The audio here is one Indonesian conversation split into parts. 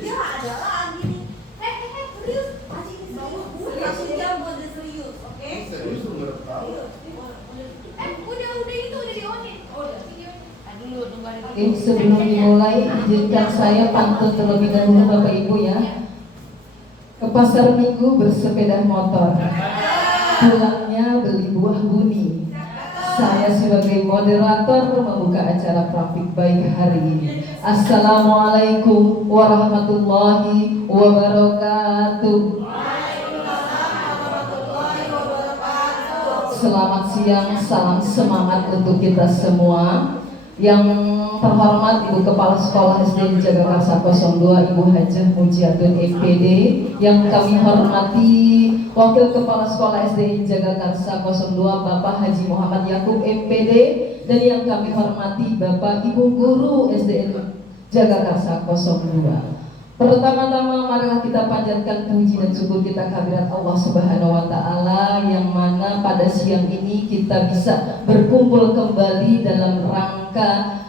Ya adalah gini. Serius. Masih jam buat serius, oke? Serius lu nggak tahu? Udah itu udah di-on-in. Oh, udah. Sebelum dimulai, izinkan saya pantun terlebih dahulu Bapak Ibu ya. Ke pasar minggu bersepeda motor, pulangnya beli buah buni. Saya sebagai moderator membuka acara Praktik Baik hari ini. Assalamualaikum warahmatullahi wabarakatuh. Selamat siang, salam semangat untuk kita semua. Yang terhormat Ibu Kepala Sekolah SD Jagakarsa 02 Ibu Hajah Mujiatun MPD, yang kami hormati Wakil Kepala Sekolah SD Jagakarsa 02 Bapak Haji Muhammad Yakub MPD, dan yang kami hormati Bapak Ibu Guru SDN Jagakarsa 02. Pertama-tama marilah kita panjatkan puji dan syukur kita kehadirat Allah Subhanahu wa taala, yang mana pada siang ini kita bisa berkumpul kembali dalam rangka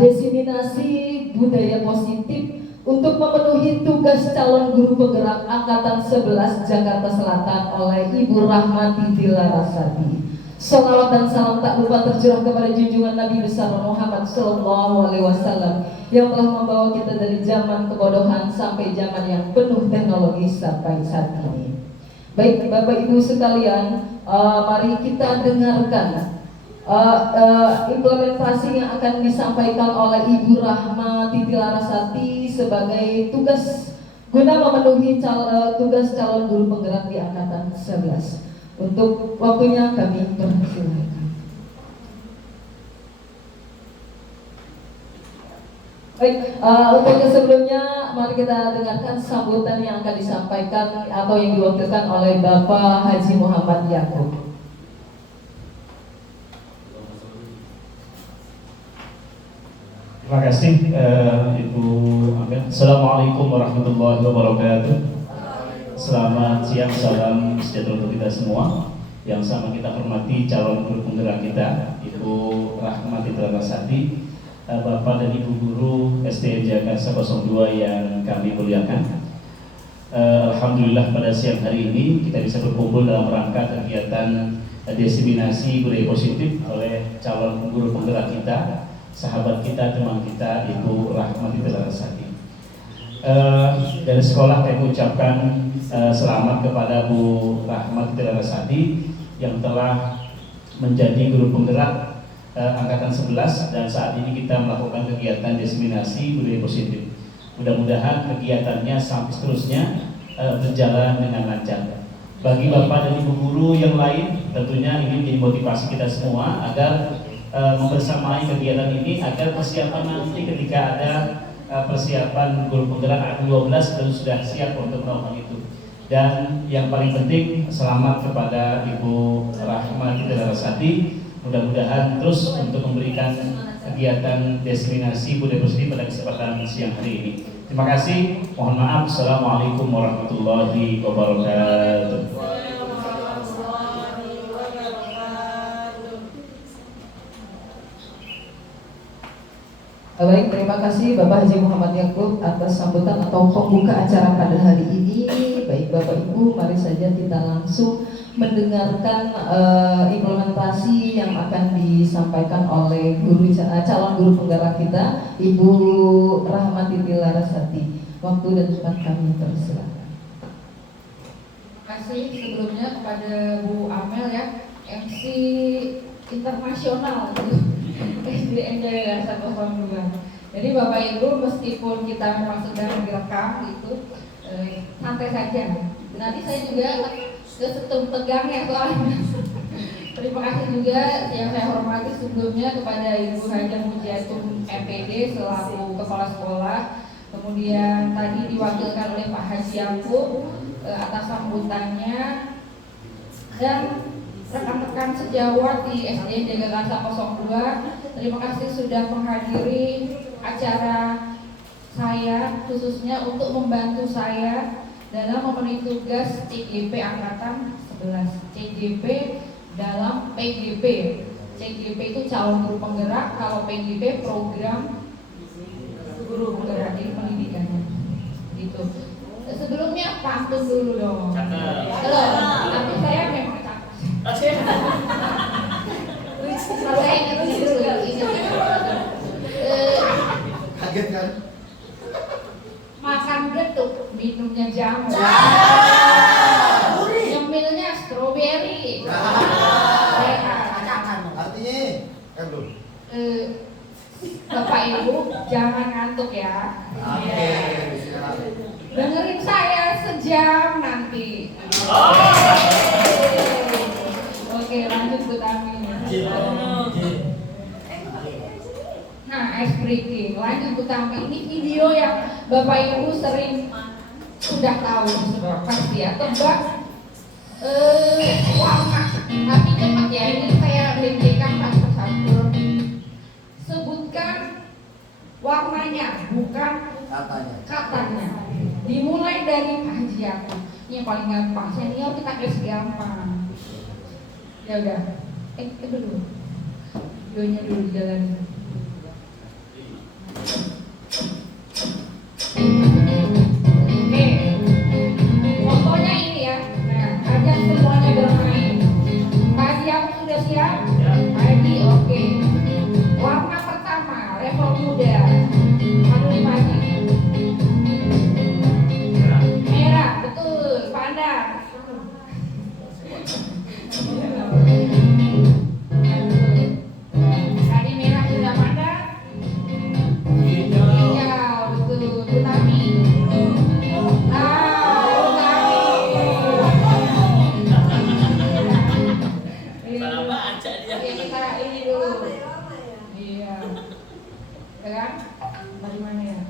diseminasi budaya positif untuk memenuhi tugas calon guru penggerak angkatan 11 Jakarta Selatan oleh Ibu Rahmati Dilarasati. Salawat dan salam tak lupa tercurah kepada junjungan Nabi besar Muhammad SAW yang telah membawa kita dari zaman kebodohan sampai zaman yang penuh teknologi sampai saat ini. Baik Bapak Ibu sekalian, mari kita dengarkan implementasi yang akan disampaikan oleh Ibu Rahmati Dilarasati sebagai tugas guna memenuhi tugas calon guru penggerak di angkatan 11. Untuk waktunya kami persilakan. Baik, untuk sebelumnya mari kita dengarkan sambutan yang akan disampaikan atau yang diwakilkan oleh Bapak Haji Muhammad Yakub. Terima kasih Ibu Amel. Assalamualaikum warahmatullahi wabarakatuh. Selamat siang, salam sejahtera untuk kita semua. Yang sama kita hormati calon guru penggerak kita, Ibu Rahmati Dilarasati, Bapak dan Ibu Guru SDN Jagakarsa 02 yang kami muliakan. Alhamdulillah pada siang hari ini kita bisa berkumpul dalam rangka kegiatan diseminasi budaya positif oleh calon guru penggerak kita, sahabat kita, teman kita, Ibu Rahmati Dilarasati. Dari sekolah kami ucapkan selamat kepada Bu Rahmati Dilarasati yang telah menjadi guru penggerak angkatan 11, dan saat ini kita melakukan kegiatan diseminasi budaya positif. Mudah-mudahan kegiatannya sampai seterusnya berjalan dengan lancar. Bagi Bapak dan Ibu guru yang lain, tentunya ini menjadi motivasi kita semua agar membersamai kegiatan ini, agar persiapan nanti ketika ada persiapan guru penggerak A12 dan sudah siap untuk melakukan itu. Dan yang paling penting, selamat kepada Ibu Rahmati Dilarasati. Mudah-mudahan terus untuk memberikan kegiatan diseminasi budaya positif pada kesempatan siang hari ini. Terima kasih. Mohon maaf. Assalamualaikum warahmatullahi wabarakatuh. Baik, terima kasih Bapak Haji Muhammad Yakub atas sambutan atau pembuka acara pada hari ini. Baik Bapak Ibu, mari saja kita langsung mendengarkan implementasi yang akan disampaikan oleh calon guru penggerak kita, Ibu Rahmati Dilarasati. Waktu dan tempat kami persilakan. Terima kasih sebelumnya kepada Bu Amel ya, MC internasional SDN Jagakarsa 02. Jadi Bapak Ibu, meskipun kita memang sedang direkam gitu, santai saja. Nanti saya juga kesetum tegang ya soalnya. Terima kasih juga yang saya hormati sebelumnya kepada Ibu Hajah Mujiatun MPD selaku Kepala Sekolah. Kemudian tadi diwakilkan oleh Pak Haji Yakub atas sambutannya, dan rekan-rekan sejawat di SDN Jagakarsa 02, terima kasih sudah menghadiri acara saya, khususnya untuk membantu saya dalam memenuhi tugas CGP Angkatan 11. CGP dalam PGP. CGP itu calon guru penggerak, kalau PGP program guru berarti pendidikannya gitu. Sebelumnya pantun dulu dong. Halo, tapi saya memang cakep. Saya ingat dulu, Kaget kan? makan getuk, minumnya jamu, nyemilnya stroberi. Artinya, belum. Bapak Ibu jangan ngantuk ya. Oke. Dengerin saya sejam nanti. Oke, lanjut ke tamunya. Nah, ice breaking. Lanjut ke tamu. Ini video yang Bapak Ibu sering sudah tahu pasti ya. Tebak warna. Tapi cepat ya. Ini saya berikan satu-satu. Sebutkan warnanya, bukan katanya. Dimulai dari Pak Haji aku. Ini yang paling gampang. Senior kita kasih gampang. Ya udah. Dulu. Videonya dulu jalan. Oke. Fotonya ini ya. Nah, ajak semuanya bermain. Pak Haji aku sudah siap? Pak Haji, oke. Warna pertama, level muda. Lalu Pak Haji. Merah, betul. Pandang. Tadi merah sudah pandang. Hijau, betul. Utami. Ya kita ini dulu. Iya. Ya kan? Dari mana ya?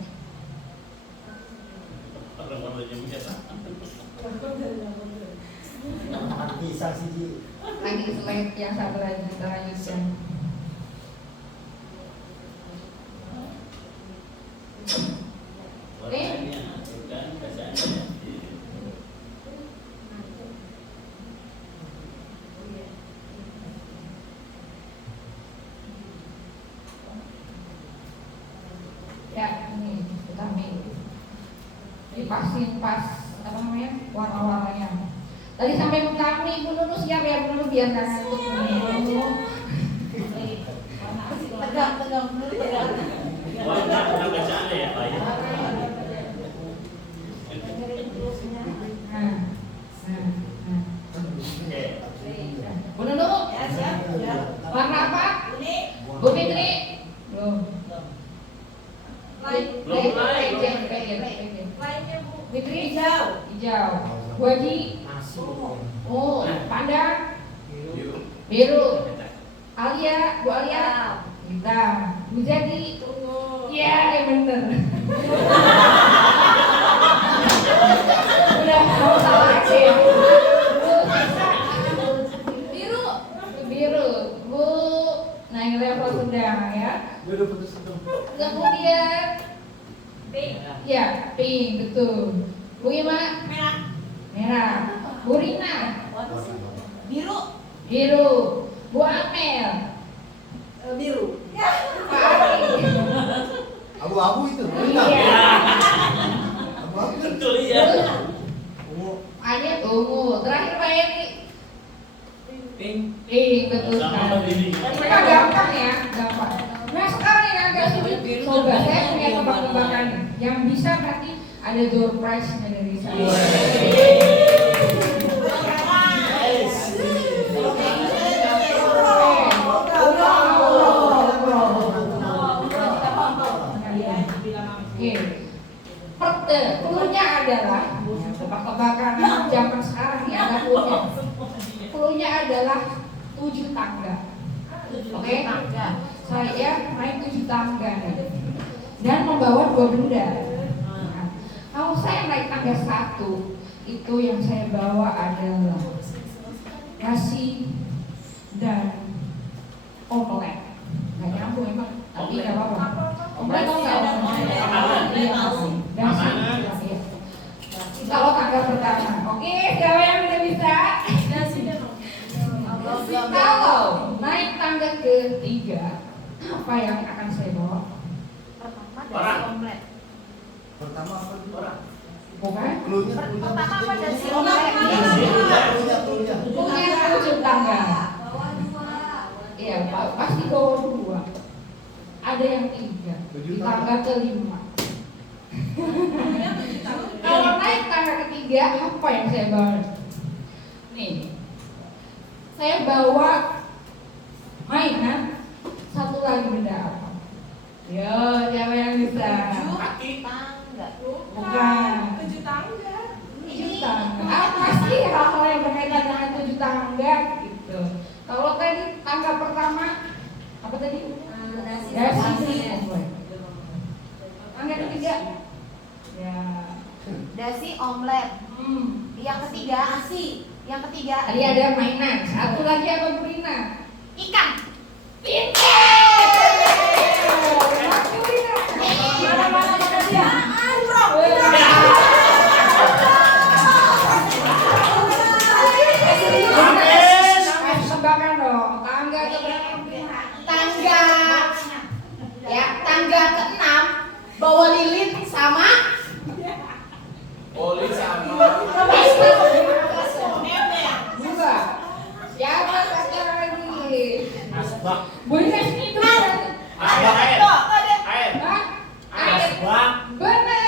Bisa sih. Lagi slide yang satu lagi kita lanjutkan. Ya, ini utami. Dipasin pas apa namanya? Warna-warnanya. Tadi sampai utami, Bu Nunu siap ya, Bu Nunu biar nggak ngantuk. Tegang dulu, tegang. Warna bacaan ya, Pak ya. Bu Nunu, Ya, siap. warna apa? Ini Bu Fitri? Belum. lainnya Bu. Fitri? Hijau. Hijau. Bu Haji? Oh, pandang? Biru. Alia? Bu Alia? Hitam. Bu Jadi? Tunggu. Iya, bener. Udah mau salah aja ya. Biru. Biru. Bu, nah ini level sedang ya. Kemudian Pink. ya, pink, betul. Bu Ima? Merah. Merah. Bu Rina? Biru. Biru. Bu Amel? Biru. Pak Ari? Abu-abu itu. Iya. Abu-abu. Betul ya. Ada ungu. Terakhir Pak Eri? Pink. Betul Sama sekali. ini. Mereka gampang ya, gampang. Nah sekarang yang agak sulit, coba saya punya tebak-tebakan yang bisa nanti ada door prize-nya dari saya. Cluenya adalah tebak-tebakan zaman sekarang ya, ada cluenya. Cluenya adalah 7 tangga. Oke? Saya naik 7 tangga nih. Dan membawa 2 benda. Nah, kalau saya naik tangga 1, itu yang saya bawa adalah nasi dan omelet. Nggak nyambung emang, tapi nggak apa-apa. Omelet tau nggak? Iya, nasi. Iya. Kalau tangga pertama, oke, siapa yang udah bisa? Kalau naik tangga ketiga, apa yang akan saya bawa? Pertama dari omelet. Pertama apa dasi Klunya. Punya 7 tangga. Iya, pasti bawa 2. Ada yang 3, di tangga ke-5. Kalau naik tangga ke-3, apa yang saya bawa? Nih, saya bawa mainan. Satu lagi benda apa? Yo, siapa yang bisa? tangga. Bukan. 7 tangga. 7 tangga. Apa sih hal-hal yang berkaitan dengan 7 tangga gitu? Kalau tadi tangga pertama apa tadi? Dasi. Tangga ketiga? Ya. Dasi omelet. Yang ketiga asi. Yang ketiga Tadi ada mainan. Satu lagi apa Burina? ikan. Pintar. Mana dia? Tebakan dong. Tangga keberapa? Tangga ke-6 bawa lilin sama Dua. Siapa satu lagi? Boleh sini dulu. Hah? Air. Bener.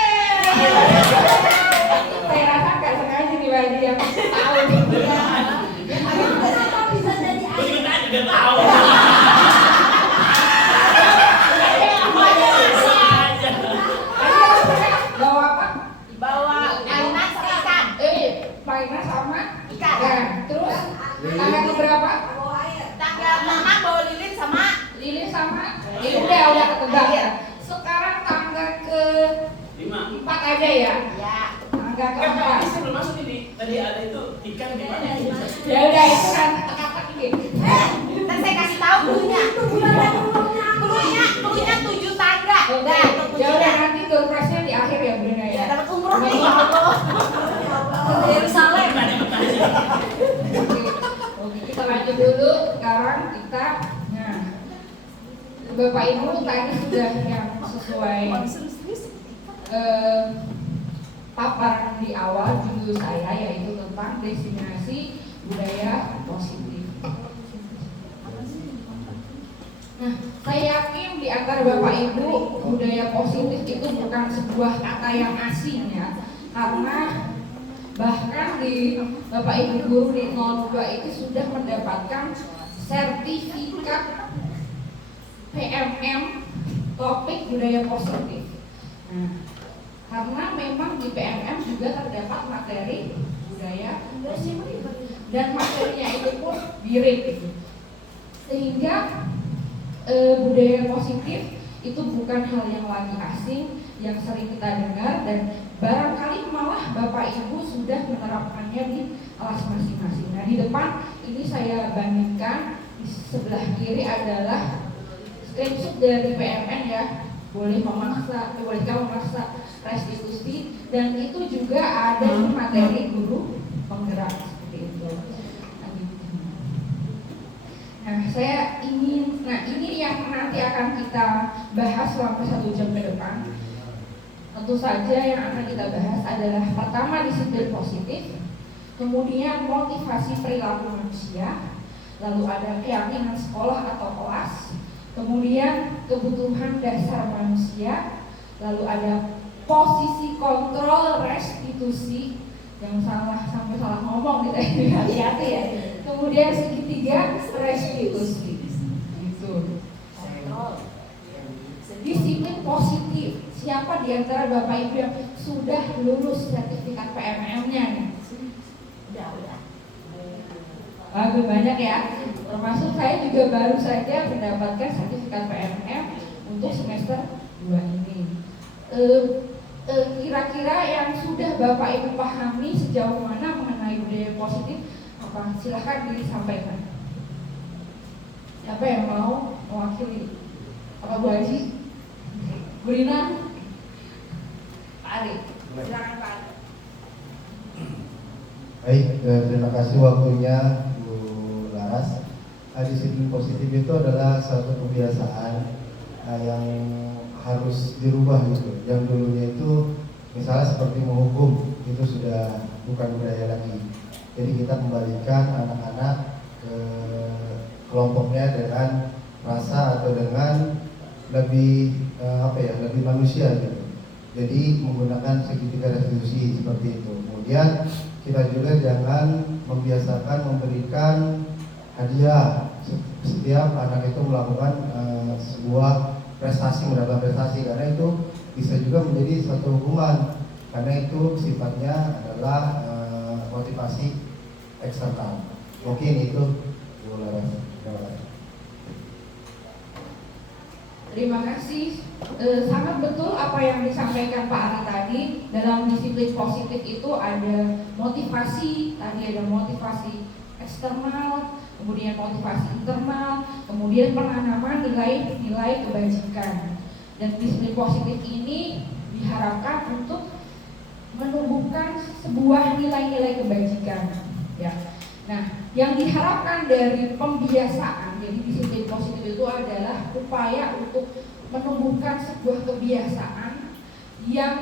Saya rasa nggak sengaja nih bagi yang tahu. bisa jadi air. Bawa apa? Bawa mainan sama ikan. Mainan sama Ikan. Nah, terus tangga keberapa? Tangga ke-6 bawa lilin sama Lilin sama udah ketebak ya. Sekarang tangga ke 4 aja ya. ya. Tangga ke-4. Sebelum masuk ini tadi ada itu ikan gimana? Ya udah itu kan teka-teki gitu. Dan saya kasih tahu klunya. Klunya 7 tangga. Udah, ya udah nanti doorprize-nya di akhir ya Brina ya. Dapat umroh nih ya Allah. Yerusalem. Oke, kita lanjut dulu. Sekarang kita, nah, Bapak Ibu tadi sudah yang sesuai paparan di awal judul saya yaitu tentang destinasi budaya positif. Nah, saya yakin di antara Bapak Ibu budaya positif itu bukan sebuah kata yang asing ya, karena bahkan di Bapak Ibu guru di 02 itu sudah mendapatkan sertifikat PMM topik budaya positif. Nah, karena memang di PMM juga terdapat materi budaya positif dan materinya itu pun mirip gitu. Sehingga budaya positif itu bukan hal yang lagi asing yang sering kita dengar dan barangkali malah Bapak Ibu sudah menerapkannya di kelas masing-masing. Nah, di depan ini saya bandingkan, di sebelah kiri adalah screenshot dari PMN ya, boleh memaksa restitusi, dan itu juga ada di materi guru penggerak seperti itu. Nah, saya ingin, ini yang nanti akan kita bahas selama 1 jam ke depan. Tentu saja yang akan kita bahas adalah pertama disiplin positif, kemudian motivasi perilaku manusia, lalu ada keyakinan sekolah atau kelas, kemudian kebutuhan dasar manusia, lalu ada posisi kontrol restitusi, yang sampai salah ngomong kita ini hati-hati ya. Kemudian segitiga restitusi, gitu. Disiplin positif. Siapa di antara Bapak Ibu yang sudah lulus sertifikat PMM-nya nih? Udah. Bagus banyak ya. Termasuk saya juga baru saja mendapatkan sertifikat PMM untuk semester 2 ini. Kira-kira yang sudah Bapak Ibu pahami sejauh mana mengenai budaya positif, apa? Silahkan disampaikan. Siapa yang mau mewakili? Apa Bu Haji? Bu Rina? Pak Ari? Silakan Pak Ari. Baik, terima kasih waktunya Bu Laras. Disiplin positif itu adalah satu kebiasaan yang harus dirubah gitu. Yang dulunya itu Misalnya seperti menghukum, itu sudah bukan budaya lagi. Jadi kita kembalikan anak-anak ke kelompoknya dengan rasa atau dengan lebih lebih manusia gitu. Jadi menggunakan segitiga restitusi seperti itu. Kemudian kita juga jangan membiasakan memberikan hadiah setiap anak itu melakukan sebuah prestasi, mendapat prestasi, karena itu bisa juga menjadi suatu hukuman, karena itu sifatnya adalah motivasi eksternal. Mungkin itu Bu Laras. Terima kasih. Sangat betul apa yang disampaikan Pak Ari tadi. Dalam disiplin positif itu ada motivasi, tadi ada motivasi eksternal, kemudian motivasi internal, kemudian penanaman nilai-nilai kebajikan. Dan disiplin positif ini diharapkan untuk menumbuhkan sebuah nilai-nilai kebajikan. Ya. Nah, yang diharapkan dari pembiasaan, jadi disiplin positif itu adalah upaya untuk menumbuhkan sebuah kebiasaan yang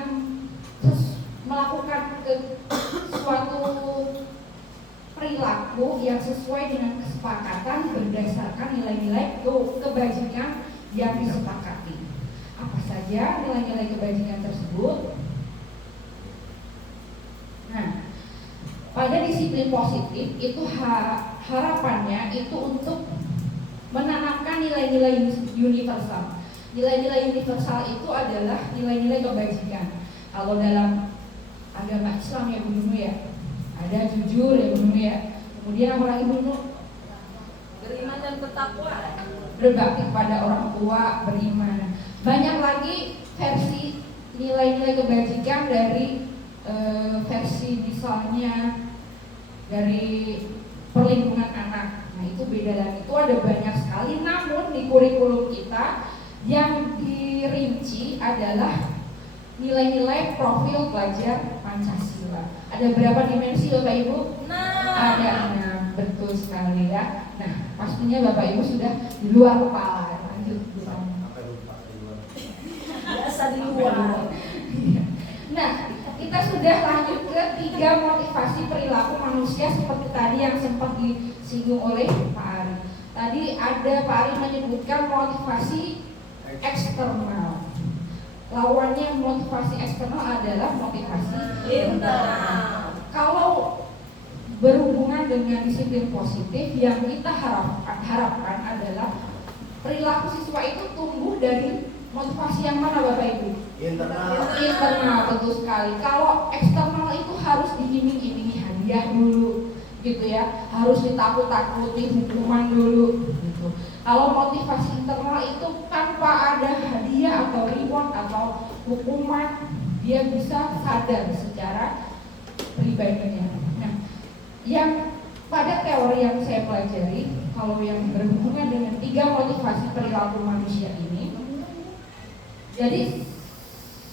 melakukan suatu perilaku yang sesuai dengan kesepakatan berdasarkan nilai-nilai kebajikan yang disepakati. Apa saja nilai-nilai kebajikan tersebut? Nah, pada disiplin positif itu harapannya itu untuk menanamkan nilai-nilai universal. Nilai-nilai universal itu adalah nilai-nilai kebajikan. Kalau dalam agama Islam ya Bu Nunu ya, ada jujur ya Bu Nunu ya. Kemudian apa lagi Bu Nunu? Beriman dan bertakwa. Berbakti kepada orang tua, beriman. Banyak lagi versi nilai-nilai kebajikan dari versi misalnya dari perlindungan anak. Nah itu beda lagi, itu ada banyak sekali. Namun di kurikulum kita yang dirinci adalah nilai-nilai profil pelajar Pancasila. Ada berapa dimensi Bapak Ibu? Ada 6, betul sekali ya. Nah pastinya Bapak Ibu sudah di luar kepala. Lanjut Biasa di luar. Nah, kita sudah lanjut ke 3 motivasi perilaku manusia seperti tadi yang sempat disinggung oleh Pak Ari. Tadi ada Pak Ari menyebutkan motivasi eksternal. Lawannya motivasi eksternal adalah motivasi internal. Kalau berhubungan dengan disiplin positif, yang kita harapkan adalah perilaku siswa itu tumbuh dari motivasi yang mana Bapak Ibu? Internal, betul sekali. Kalau eksternal itu harus diiming-imingi hadiah dulu, gitu ya. Harus ditakut-takuti hukuman dulu, gitu. Kalau motivasi internal itu tanpa ada hadiah atau reward atau hukuman, dia bisa sadar secara pribadinya. Nah, yang pada teori yang saya pelajari, kalau yang berhubungan dengan 3 motivasi perilaku manusia ini, jadi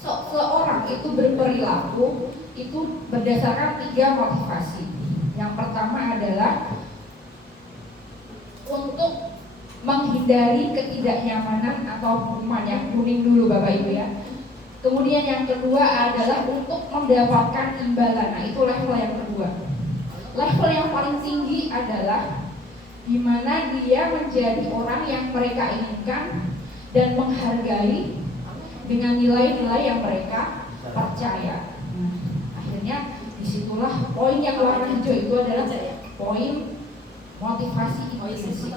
seorang itu berperilaku itu berdasarkan 3 motivasi. Yang pertama adalah untuk menghindari ketidaknyamanan atau hukuman, yang kuning dulu Bapak Ibu ya. Kemudian yang kedua adalah untuk mendapatkan imbalan. Nah itu level yang kedua. Level yang paling tinggi adalah di mana dia menjadi orang yang mereka inginkan dan menghargai dengan nilai-nilai yang mereka percaya. Akhirnya disitulah poin yang warna hijau itu adalah poin motivasi intrinsik.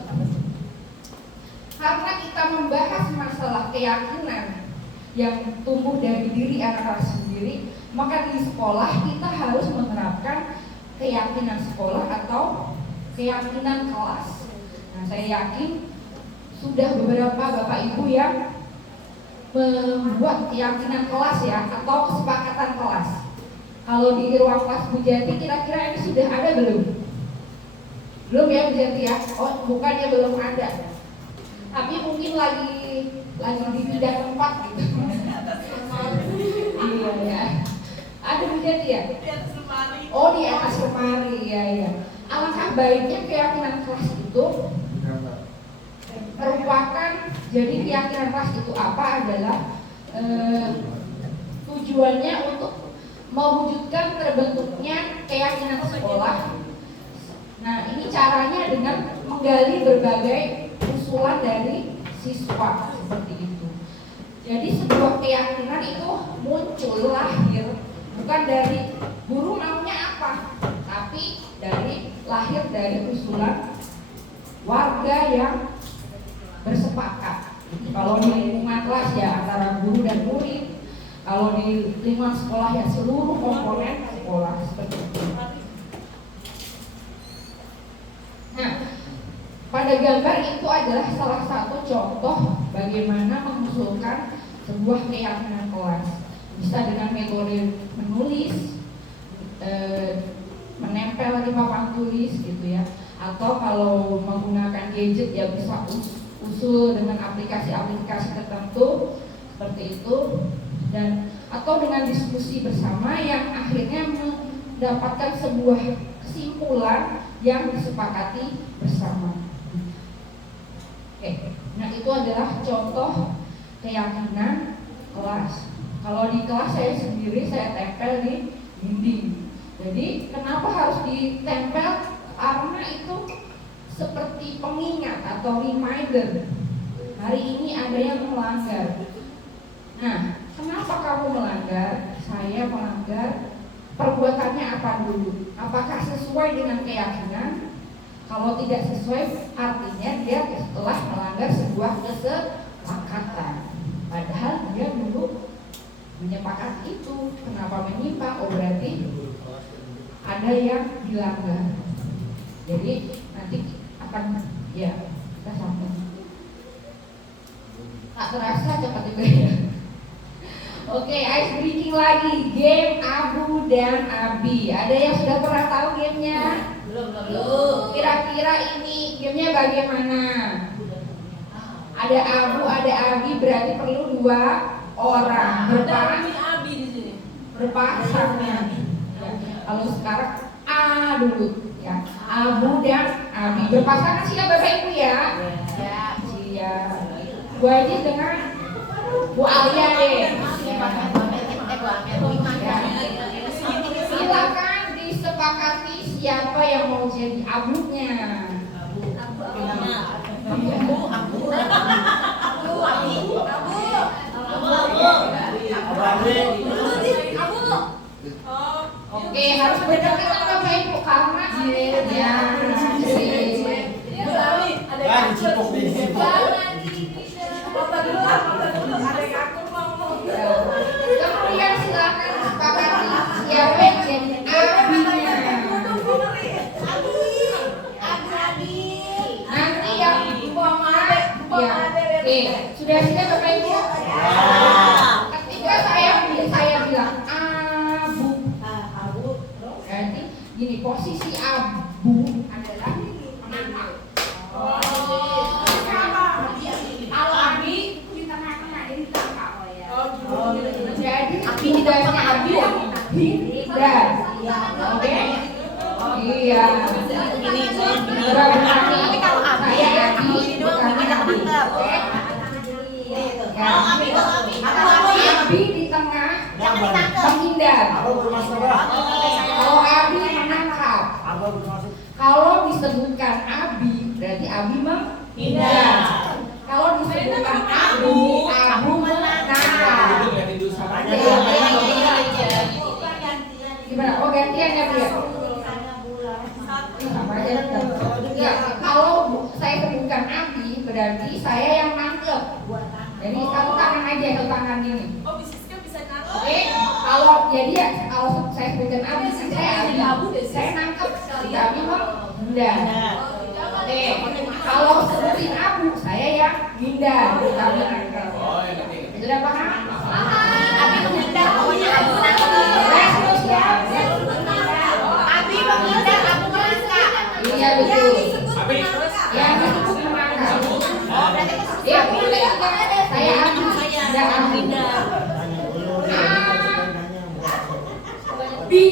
Karena kita membahas masalah keyakinan yang tumbuh dari diri anak-anak sendiri, maka di sekolah kita harus menerapkan keyakinan sekolah atau keyakinan kelas. Nah, saya yakin sudah beberapa Bapak Ibu yang membuat keyakinan kelas ya, atau kesepakatan kelas. Kalau di ruang kelas Bu Jati kira-kira ini sudah ada belum? Belum ya Bu Jati ya? Oh bukannya belum ada, tapi mungkin lagi dipindah tempat gitu. Iya ya. Ada Bu Jati ya? Di atas lemari. Oh di atas lemari ya. Alangkah baiknya keyakinan kelas itu merupakan, jadi keyakinan kelas itu apa adalah 7 tujuannya untuk mewujudkan terbentuknya keyakinan sekolah. Nah, ini caranya dengan menggali berbagai usulan dari siswa seperti itu. Jadi sebuah keyakinan itu muncul lahir bukan dari guru maunya apa, tapi lahir dari usulan warga yang bersepakat. Kalau di lingkungan kelas ya antara guru dan murid, kalau di lingkungan sekolah ya seluruh komponen sekolah seperti itu. Nah, pada gambar itu adalah salah satu contoh bagaimana mengusulkan sebuah keyakinan kelas. Bisa dengan metode menulis, menempel di papan tulis gitu ya. Atau kalau menggunakan gadget ya bisa usul dengan aplikasi-aplikasi tertentu seperti itu, dan atau dengan diskusi bersama yang akhirnya mendapatkan sebuah kesimpulan yang disepakati bersama. Oke, nah itu adalah contoh keyakinan kelas. Kalau di kelas saya sendiri saya tempel di dinding. Jadi kenapa harus ditempel? Karena itu seperti pengingat atau reminder. Hari ini ada yang melanggar. Nah, kenapa kamu melanggar? Saya melanggar. Perbuatannya apa dulu? Apakah sesuai dengan keyakinan? Kalau tidak sesuai, artinya dia telah melanggar sebuah kesepakatan. Padahal dia dulu menyepakati itu. Kenapa menyimpang? Oh berarti ada yang dilanggar. Jadi nanti akan ya kita sampai. Tak terasa cepat juga ya. Oke, ice breaking lagi, game Abu dan Abi. Ada yang sudah pernah tahu gamenya? Belum. Kira-kira ini gamenya bagaimana? Ada Abu, ada Abi, berarti perlu 2 orang. Berpasang ya. Kalau sekarang A dulu ya. Abu dan Abi. Berpasangan siap Bapak Ibu ya? Ya, siap. Bu Aji dengan Bu Alia deh. Silakan disepakati siapa yang mau jadi abunya. Oke, harus berdekatan Bapak Ibu karena ya. Kemudian silakan disepakati siapa yang jadi abinya. Nanti yang ya. Oke, sudah siap Bapak Ibu? Ketika saya bilang abu, berarti gini, posisi abu adalah menangkap. Kalau abi di tengah-tengah ini ditangkap. Jadi pindahannya abi hindar. Oke? Iya. Berarti kalau saya abi bukan abi. Oke? Abi di tengah menghindar. Kalau abi menangkap. Kalau disebutkan abi berarti abi menghindar. Kalau disebutkan abu menangkap. Gimana? Oh gantian ya dia. Sama aja. Ya, kalau saya sebutkan abi berarti saya yang nangkep. Jadi satu tangan aja, satu tangan ini. Oke, kalau jadi ya kalau saya sebutkan abi, saya abi, saya nangkep. Abi menghindar. Oke, kalau sebutin abu, saya yang hindar. Abi nangkep. Sudah paham? Abi menghindar, pokoknya abu nangkep. Terus ya. Abi menghindar, abu menangkap. Iya betul. Yang disebut menangkap. Ya boleh. Saya abi, tidak abi. Abi.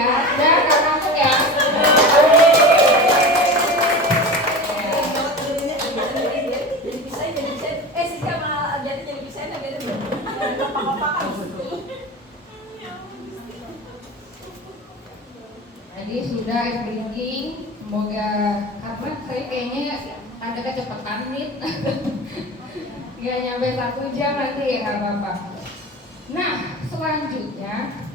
ya, sudah nggak masuk ya. Jadi pisahin. Sih sama jadi pisahin agak ada apa-apa. Tadi sudah ice drinking, semoga karena saya kayaknya ada kecepatan nih. Nggak nyampe 1 jam nanti ya nggak apa-apa. Nah, selanjutnya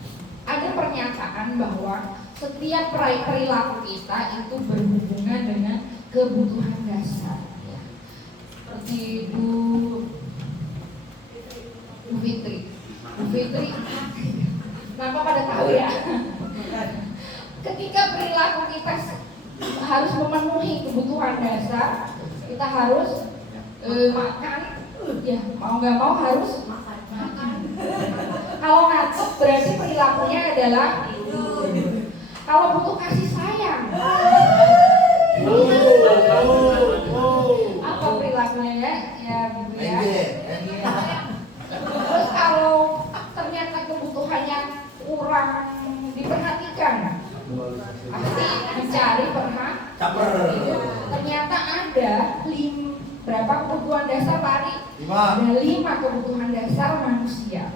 ada pernyataan bahwa setiap perilaku kita itu berhubungan dengan kebutuhan dasar. Ya. Seperti Bu Fitri. Kenapa pada tahu ya? Ketika perilaku kita harus memenuhi kebutuhan dasar, kita harus makan, ya mau nggak mau harus makan. Kalau ngantuk berarti perilakunya adalah tidur. Kalau butuh kasih sayang, apa perilakunya ya? Ya gitu ya. Terus kalau ternyata kebutuhannya kurang diperhatikan, pasti mencari ternyata ada berapa kebutuhan dasar Pak Ari? 5. Ada 5 kebutuhan dasar manusia.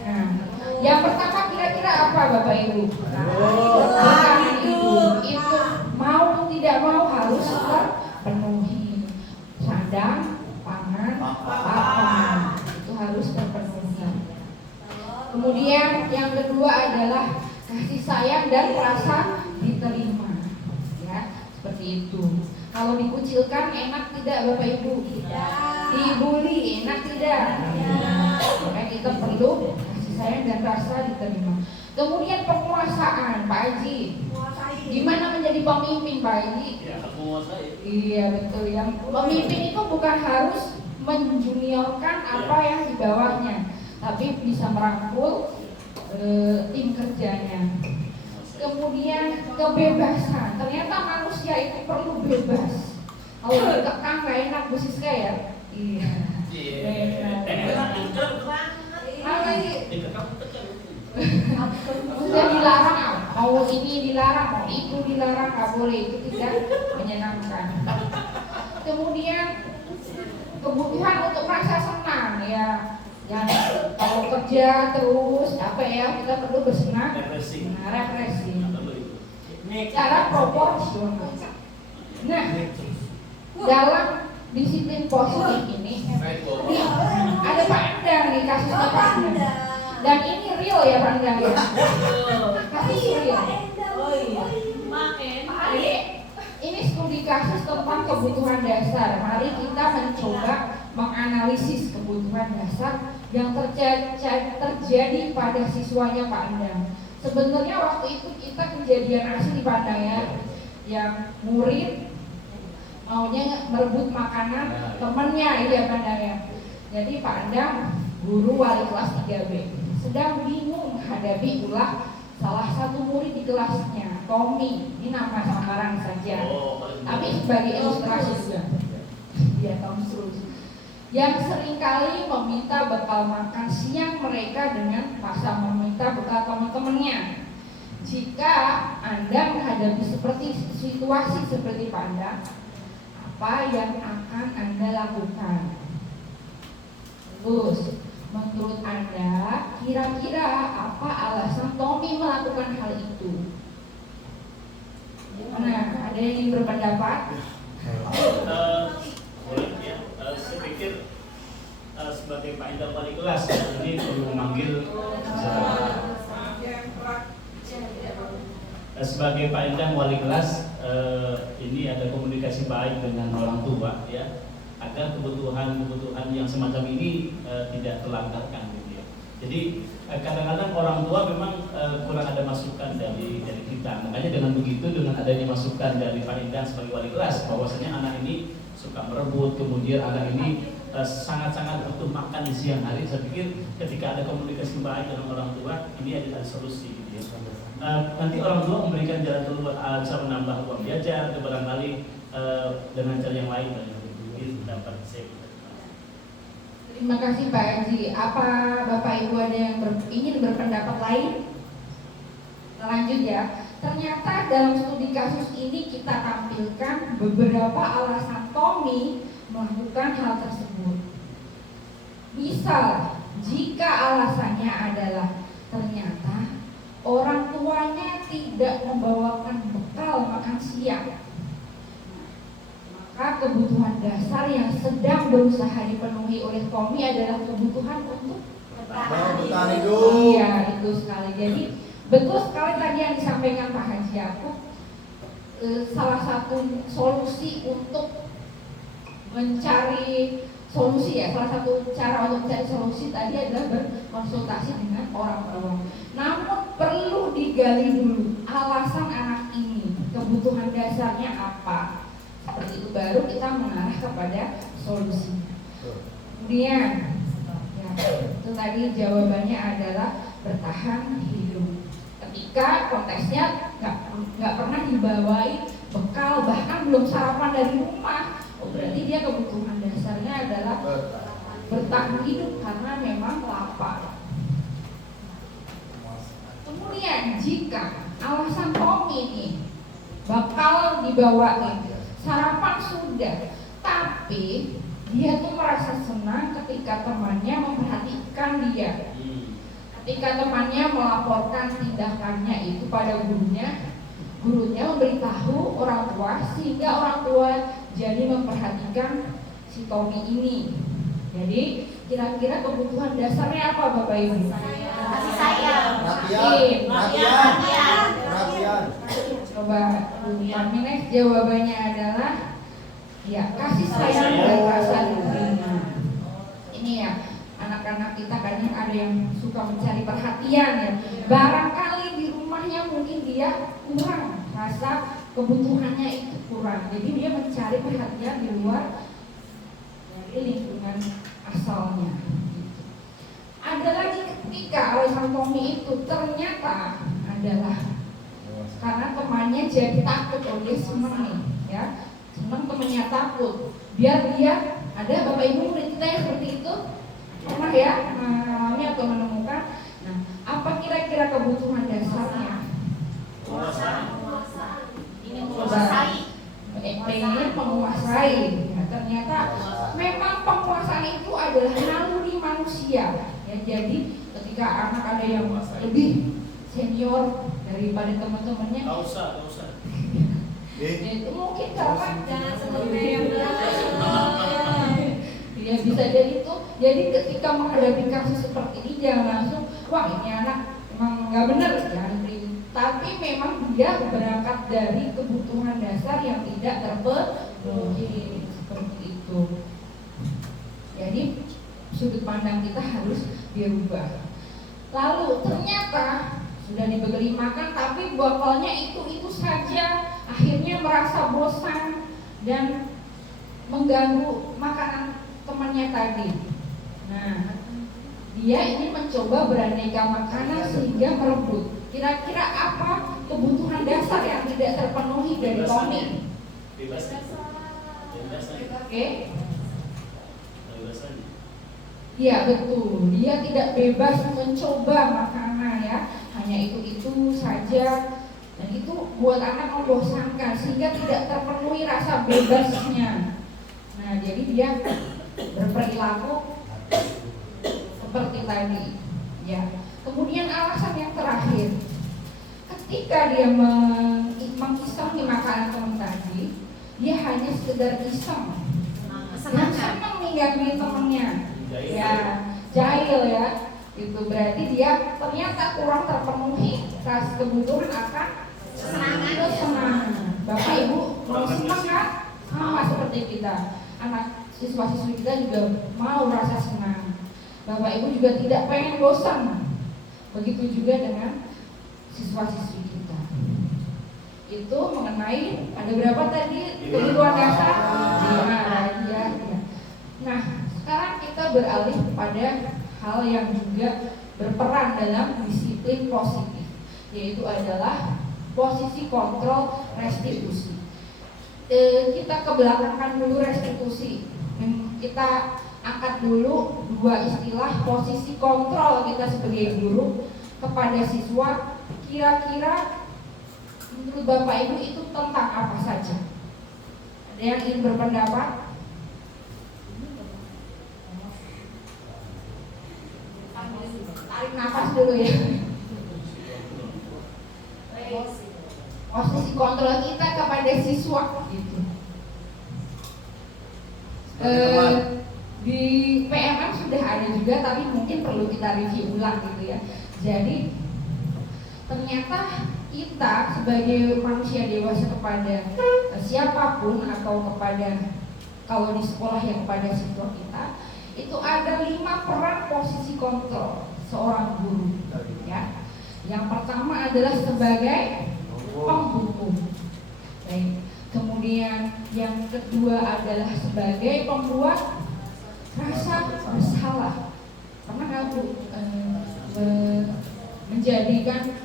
Nah, yang pertama kira-kira apa Bapak Ibu? Itu mau tidak mau harus terpenuhi. Sandang, pangan, papan itu harus terpenuhi. Kemudian yang kedua adalah kasih sayang dan rasa diterima, ya seperti itu. Kalau dikucilkan enak tidak Bapak Ibu? Tidak. Dibully enak tidak? Makanya kita perlu kasih sayang dan rasa diterima. Kemudian penguasaan Pak Haji. Gimana menjadi pemimpin Pak Haji? Ya, menguasai. Iya betul. Yang pemimpin itu bukan harus menjuniorkan apa yang di bawahnya, tapi bisa merangkul tim kerjanya. Kemudian kebebasan. Ternyata manusia itu perlu bebas. Kalau dikekang nggak enak Bu Siska ya. Iya. Apa ini? Sudah dilarang, mau ini dilarang, mau itu dilarang, nggak boleh, itu tidak menyenangkan. Kemudian kebutuhan untuk merasa senang ya. Ya, kalau kerja terus apa ya kita perlu bersenang, refreshing. Cara proporsional. Nah, dalam disiplin positif ini ada Pak Endang nih kasusnya Pak Endang. Dan ini real ya Pak Endang ya. Kasus real. Ini studi kasus tentang kebutuhan dasar. Mari kita mencoba menganalisis kebutuhan dasar yang terjadi pada siswanya Pak Endang. Sebenarnya waktu itu kita kejadian asli Pak Endang ya, yang murid maunya merebut makanan temannya, iya Pak Endang ya. Jadi Pak Endang, guru wali kelas 3B, sedang bingung menghadapi ulah salah satu murid di kelasnya, Tommy, ini nama samaran saja, tapi sebagai ilustrasi juga, dia Tom Cruise, yang seringkali meminta bekal makan siang mereka dengan paksa meminta bekal teman-temannya. Jika Anda menghadapi situasi seperti Pak Anda, apa yang akan Anda lakukan? Terus, menurut Anda, kira-kira apa alasan Tommy melakukan hal itu? Nah, ada yang ingin berpendapat? Saya pikir sebagai Pak Endang wali kelas ini perlu memanggil sebagai Pak Endang wali kelas ini ada komunikasi baik dengan orang tua ya, agar kebutuhan yang semacam ini tidak terlantarkan gitu ya. Jadi kadang-kadang orang tua memang kurang ada masukan dari kita. Makanya dengan begitu, dengan adanya masukan dari Pak Endang sebagai wali kelas bahwasanya anak ini suka merebut, kemudian anak ini sangat-sangat butuh makan di siang hari. Saya pikir ketika ada komunikasi baik dengan orang tua, ini ada solusi gitu ya. Nanti orang tua memberikan jalan keluar, bisa menambah uang jajan, atau barangkali dengan cara yang lain mungkin dapat saya. Terima kasih Pak Haji. Apa Bapak Ibu ada yang ingin berpendapat lain? Lanjut ya. Ternyata dalam studi kasus ini kita tampilkan beberapa alasan Tommy melakukan hal tersebut. Misal, jika alasannya adalah ternyata orang tuanya tidak membawakan bekal makan siang, maka kebutuhan dasar yang sedang berusaha dipenuhi oleh Tommy adalah kebutuhan untuk bertahan hidup. Iya, itu sekali. Jadi betul sekali tadi yang disampaikan Pak Haji Yakub. Salah satu solusi untuk mencari solusi ya, salah satu cara untuk mencari solusi tadi adalah berkonsultasi dengan orang tua. Namun perlu digali dulu alasan anak ini, kebutuhan dasarnya apa. Seperti itu baru kita mengarah kepada solusinya. Kemudian ya, itu tadi jawabannya adalah bertahan hidup. Ketika konteksnya nggak pernah dibawai bekal, bahkan belum sarapan dari rumah, berarti dia kebutuhan dasarnya adalah bertahan hidup karena memang lapar. Kemudian jika alasan Tommy ini bakal dibawain, sarapan sudah, tapi dia tuh merasa senang ketika temannya memperhatikan dia. Ketika temannya melaporkan tindakannya itu pada gurunya memberitahu orang tua sehingga orang tua jadi memperhatikan si Tommy ini. Jadi kira-kira kebutuhan dasarnya apa Bapak Ibu? Kasih sayang. Perhatian. Coba Pak Mines jawabannya adalah ya kasih sayang dan rasa diterima. Ini ya, anak-anak kita kadang ada yang suka mencari perhatian ya. Barangkali di rumahnya mungkin dia kurang, rasa kebutuhannya itu kurang. Jadi dia mencari perhatian di luar dari lingkungan asalnya. Ada lagi ketika alasan Tommy itu ternyata adalah karena temannya jadi takut, oh dia seneng nih ya, seneng temannya takut. Biar dia ada Bapak Ibu murid kita yang seperti itu pernah ya mengalami atau menemukan. Nah, apa kira-kira kebutuhan dasarnya? Ini menguasai. Pengen menguasai. Nah, ternyata memang penguasaan itu adalah naluri manusia. Ya, jadi ketika anak ada yang lebih senior daripada teman-temannya, Gak usah. ya itu mungkin karena Jangan seperti yang ya bisa jadi itu. Jadi ketika menghadapi kasus seperti ini jangan langsung wah ini anak memang nggak benar, jangan tapi memang dia berangkat dari kebutuhan dasar yang tidak terpenuhi seperti itu. Jadi sudut pandang kita harus dirubah. Lalu ternyata sudah diberi makan tapi bakalnya itu saja, akhirnya merasa bosan dan mengganggu makanan temannya tadi. Nah, dia ini mencoba beraneka makanan sehingga merebut. Kira-kira apa kebutuhan dasar yang tidak terpenuhi dari Tommy? Bebas aja. Oke? Iya betul. Dia tidak bebas mencoba makanan ya. Hanya itu saja. Dan itu buat anak membosankan sehingga tidak terpenuhi rasa bebasnya. Nah, jadi dia berperilaku seperti tadi ya. Kemudian alasan yang terakhir, ketika dia mengiseng di makanan teman tadi, dia hanya sekedar iseng dan senang nih gangguin temennya ya, jahil ya. Itu berarti dia ternyata kurang terpenuhi rasa kebutuhan akan kesenangan. Bapak Ibu mau senang kan? Sama seperti kita, anak siswa-siswi kita juga mau rasa senang. Bapak Ibu juga tidak pengen bosan. Begitu juga dengan siswa-siswi kita. Itu mengenai ada berapa tadi kebutuhan dasar? 5 ya. Nah, sekarang kita beralih pada hal yang juga berperan dalam disiplin positif, yaitu adalah posisi kontrol restitusi. Kita kebelakangkan dulu restitusi. Kita angkat dulu dua istilah posisi kontrol kita sebagai guru kepada siswa, Kira-kira menurut Bapak Ibu itu tentang apa saja? Ada yang ingin berpendapat? Tarik nafas dulu ya. Posisi kontrol kita kepada siswa gitu. Di PMM sudah ada juga, tapi mungkin perlu kita review ulang gitu ya. Jadi ternyata kita sebagai manusia dewasa kepada siapapun atau kepada, kalau di sekolah ya kepada siswa kita, itu ada 5 peran posisi kontrol seorang guru ya. Yang pertama adalah sebagai penghukum. Baik. Kemudian yang kedua adalah sebagai pembuat rasa bersalah. Pernah nggak Bu menjadikan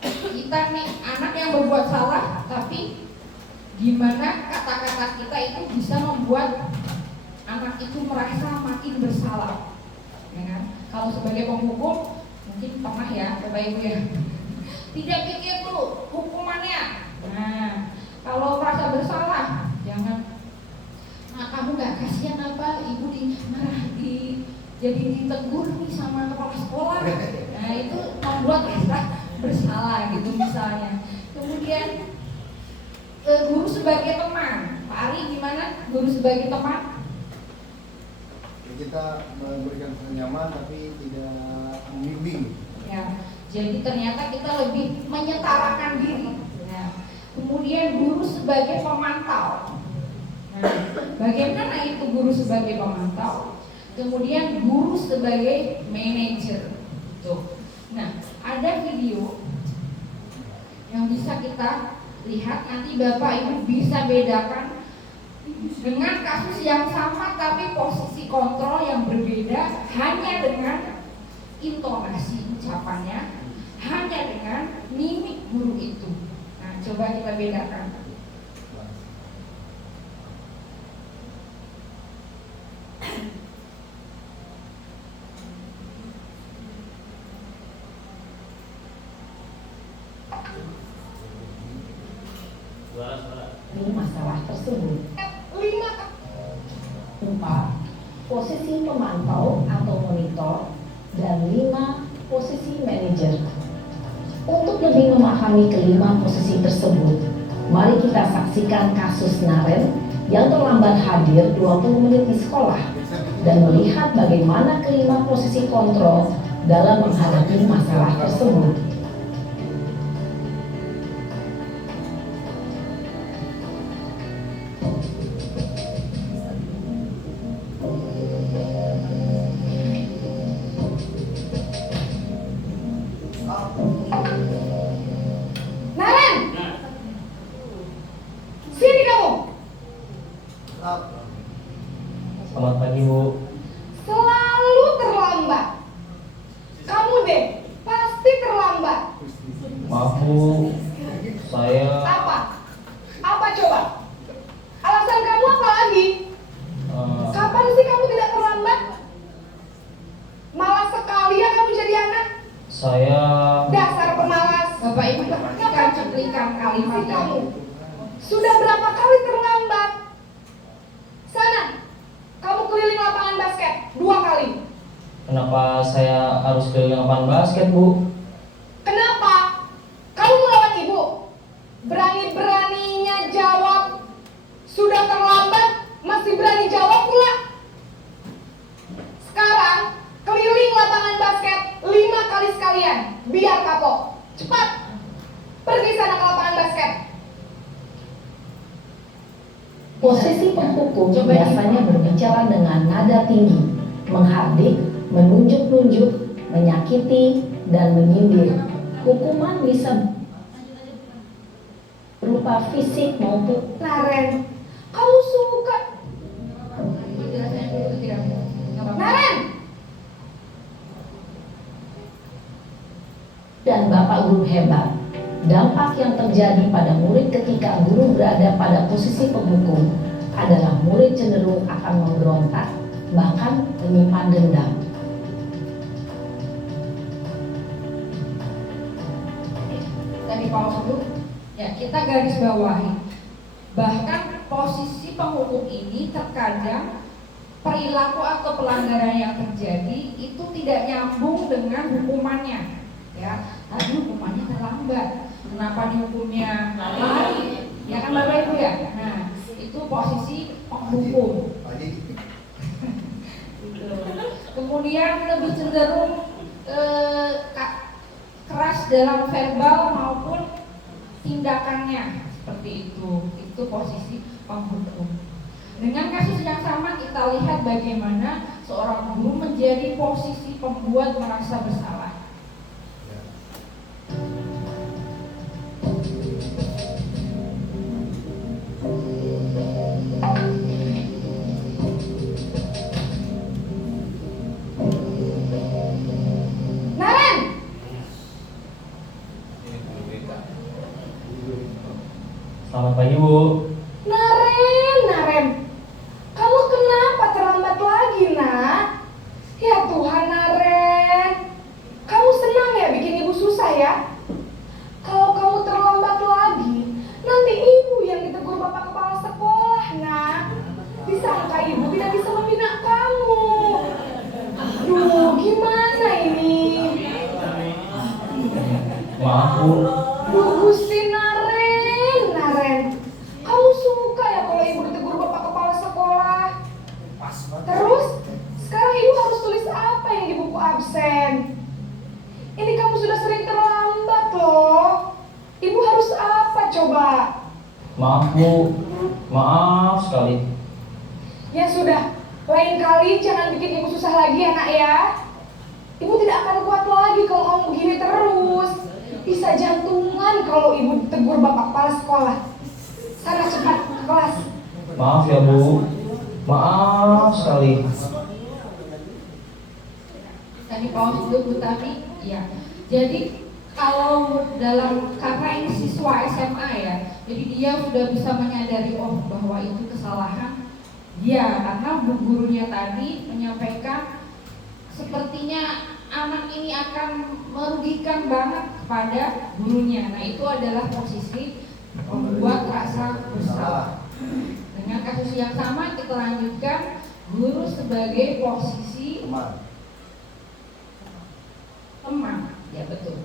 kita nih anak yang berbuat salah, tapi gimana kata-kata kita itu bisa membuat anak itu merasa makin bersalah, ya kan? Kalau sebagai penghukum mungkin pernah ya Bapak Ibu ya, tidak pikir tuh hukumannya. Nah, kalau merasa bersalah jangan, nah kamu nggak kasihan apa ibu jadi ditegur nih sama kepala sekolah. Nah itu membuat rasa bersalah gitu misalnya. Kemudian guru sebagai teman, Pak Ari gimana guru sebagai teman? Kita memberikan kesan nyaman tapi tidak membimbing. Ya, jadi ternyata kita lebih menyetarakan diri. Ya. Kemudian guru sebagai pemantau. Nah, bagaimana itu guru sebagai pemantau? Kemudian guru sebagai manajer. Tuh. Nah, ada video yang bisa kita lihat, nanti Bapak Ibu bisa bedakan dengan kasus yang sama tapi posisi kontrol yang berbeda, hanya dengan intonasi ucapannya, hanya dengan mimik guru itu. Nah, coba kita bedakan. Ini masalah tersebut. 4. Posisi pemantau atau monitor, dan 5. Posisi manajer. Untuk lebih memahami kelima posisi tersebut, mari kita saksikan kasus Naren yang terlambat hadir 20 menit di sekolah dan melihat bagaimana kelima posisi kontrol dalam menghadapi masalah tersebut. Selamat pagi Bu. Selalu terlambat. Kamu deh pasti terlambat. Maaf Bu, saya Apa? Apa coba? Alasan kamu apa lagi? Kapan sih kamu tidak terlambat? Malas sekali ya kamu jadi anak. saya Dasar pemalas. Bapak Ibu perhatikan cuplikan kalimat kamu. Sudah berapa kali terlambat? Sana, kamu keliling lapangan basket 2 kali. kenapa saya harus keliling lapangan basket Bu? Kenapa? Kamu melawan ibu. Berani-beraninya jawab. Sudah terlambat, masih berani jawab pula. Sekarang, keliling lapangan basket 5 kali sekalian. Biar kapok. Cepat. Pergi sana ke lapangan basket. Posisi penghukum biasanya berbicara dengan nada tinggi, menghardik, menunjuk-nunjuk, menyakiti, dan menyindir. Hukuman bisa berupa fisik maupun Naren, kamu suka. Naren! dan Bapak Guru hebat. Dampak yang terjadi pada murid ketika guru berada pada posisi penghukum adalah murid cenderung akan memberontak, bahkan menyimpan dendam. tadi Paus Guru, ya kita garis bawahi. Bahkan posisi penghukum ini terkadang perilaku atau pelanggaran yang terjadi itu tidak nyambung dengan hukumannya. Ya, tadi hukumannya terlambat. Kenapa dihukumnya lari? Ya kan Bapak Ibu ya. Nah, itu posisi penghukum. Kemudian lebih cenderung keras dalam verbal maupun tindakannya seperti itu posisi penghukum. Dengan kasus yang sama kita lihat bagaimana seorang guru menjadi posisi pembuat merasa bersalah. Selamat pagi Bu. Naren, kamu kenapa terlambat lagi, nak? Ya Tuhan, Naren, kamu senang ya bikin ibu susah ya? Kalau kamu terlambat lagi, nanti ibu yang ditegur bapak kepala sekolah, nak. Disangka ibu tidak bisa membina kamu. Duh, gimana ini? Maaf Bu. Duh, Gusti Naren, kamu suka ya kalau ibu ditegur bapak kepala sekolah? Terus, sekarang ibu harus tulis apa yang di buku absen? Ini kamu sudah sering terlambat loh. Ibu harus apa coba? Maaf Bu. Maaf sekali. Ya sudah, lain kali jangan bikin ibu susah lagi ya nak ya. Ibu tidak akan kuat lagi kalau kamu begini terus. Bisa jantungan kalau ibu tegur bapak kepala sekolah. Sana cepat ke kelas. Maaf ya Bu. Maaf sekali. Tadi Paus dulu Bu Tami, ya. Jadi kalau karena ini siswa SMA ya, jadi dia sudah bisa menyadari bahwa itu kesalahan dia, karena bu gurunya tadi menyampaikan sepertinya anak ini akan merugikan banget kepada gurunya. Nah itu adalah posisi membuat rasa bersalah. Dengan kasus yang sama kita lanjutkan, guru sebagai posisi teman. Ya betul.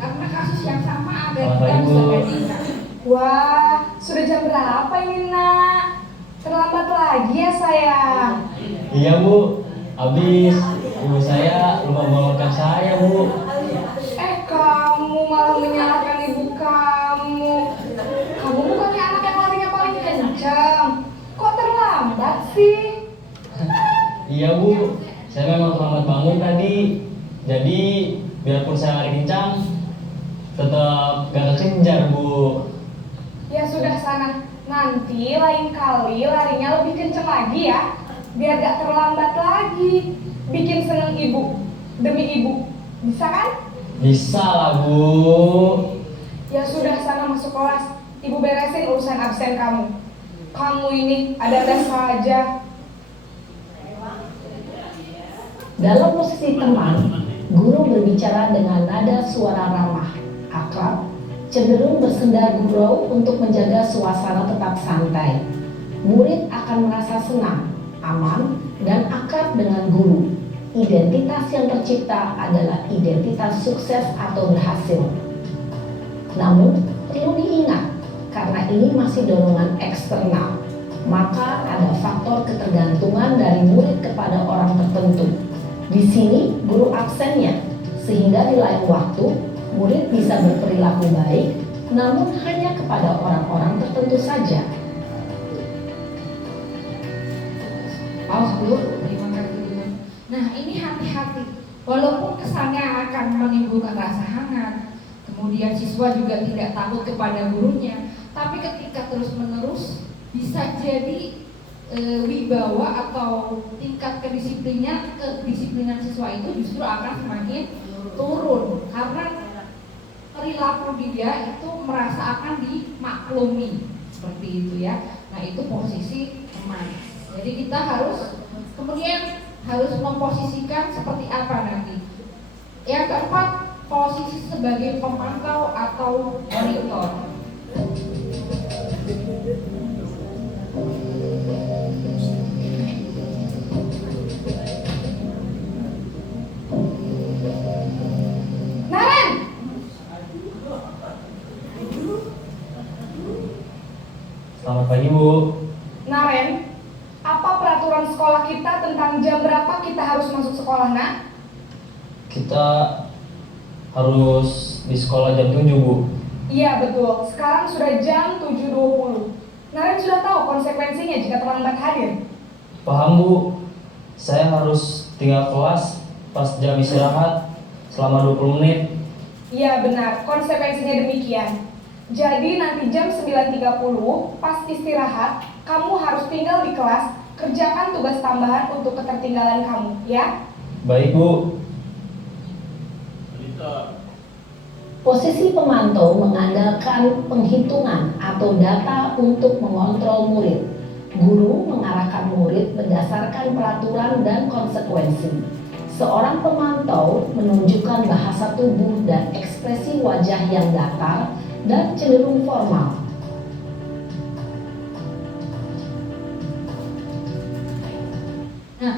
Karena kasus yang sama agar kita bisa bandingkan. Wah, sudah jam berapa ini nak? Terlambat lagi ya sayang. Iya Bu. Habis ibu saya lupa membawakan saya Bu. Kamu malah menyalahkan ibu kamu. Kamu bukannya anak yang larinya paling kencang. Kok terlambat sih? Iya Bu. Saya memang terlambat bangun tadi. Jadi biarpun saya lari kencang, tetap gak kekejar Bu. Ya sudah sana. Nanti lain kali larinya lebih kencang lagi ya. Biar gak terlambat lagi. Bikin seneng ibu demi ibu. Bisa kan? Bisa lah Bu. Ya sudah sana masuk kelas. Ibu beresin urusan absen kamu. Kamu ini ada-ada saja. Dalam posisi teman, guru berbicara dengan nada suara ramah, akrab, cenderung bersenda gurau untuk menjaga suasana tetap santai. Murid akan merasa senang, aman, dan akrab dengan guru. Identitas yang tercipta adalah identitas sukses atau berhasil. Namun, perlu diingat, karena ini masih dorongan eksternal, maka ada faktor ketergantungan dari murid kepada orang tertentu. Di sini, guru absennya, sehingga di lain waktu, murid bisa berperilaku baik, namun hanya kepada orang-orang tertentu saja. Paus dulu, terima kasih. Nah ini hati-hati, walaupun kesannya akan menimbulkan rasa hangat, kemudian siswa juga tidak takut kepada gurunya, tapi ketika terus-menerus bisa jadi wibawa atau tingkat kedisiplinan siswa itu justru akan semakin turun karena perilaku dia itu merasa akan dimaklumi seperti itu ya. Nah itu posisi teman. Jadi kita harus Kemudian harus memposisikan seperti apa nanti. Yang keempat, posisi sebagai pemantau atau monitor. Naren, Selamat pagi Bu. Naren, apa peraturan sekolah kita tentang jam berapa kita harus masuk sekolah, nak? Kita harus di sekolah jam 7 Bu. Iya betul, sekarang sudah jam 7.20. Naren sudah tahu konsekuensinya jika terlambat hadir. Paham Bu. Saya harus tinggal kelas pas jam istirahat selama 20 menit. Iya benar, konsekuensinya demikian. Jadi nanti jam 9.30 pas istirahat, kamu harus tinggal di kelas, kerjakan tugas tambahan untuk ketertinggalan kamu, ya? Baik Bu. Posisi pemantau mengandalkan penghitungan atau data untuk mengontrol murid. Guru mengarahkan murid berdasarkan peraturan dan konsekuensi. Seorang pemantau menunjukkan bahasa tubuh dan ekspresi wajah yang datar dan cenderung formal. Nah,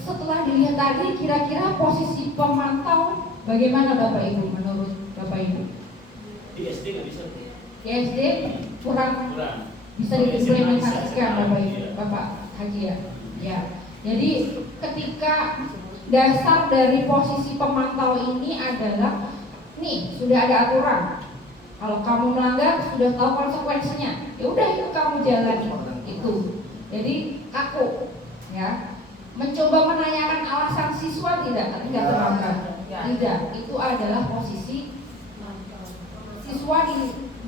setelah dilihat tadi, kira-kira posisi pemantau bagaimana Bapak Ibu menurut Bapak Ibu? Di SD nggak bisa. Di SD kurang bisa diimplementasikan Bapak Ibu, Bapak Haji ya. Ya. Jadi ketika dasar dari posisi pemantau ini adalah nih sudah ada aturan. Kalau kamu melanggar sudah tahu konsekuensinya. Ya udah itu kamu jalani itu. Jadi kaku ya. Mencoba menanyakan alasan siswa tidak, tapi nggak terlambat. Tidak, itu adalah posisi siswa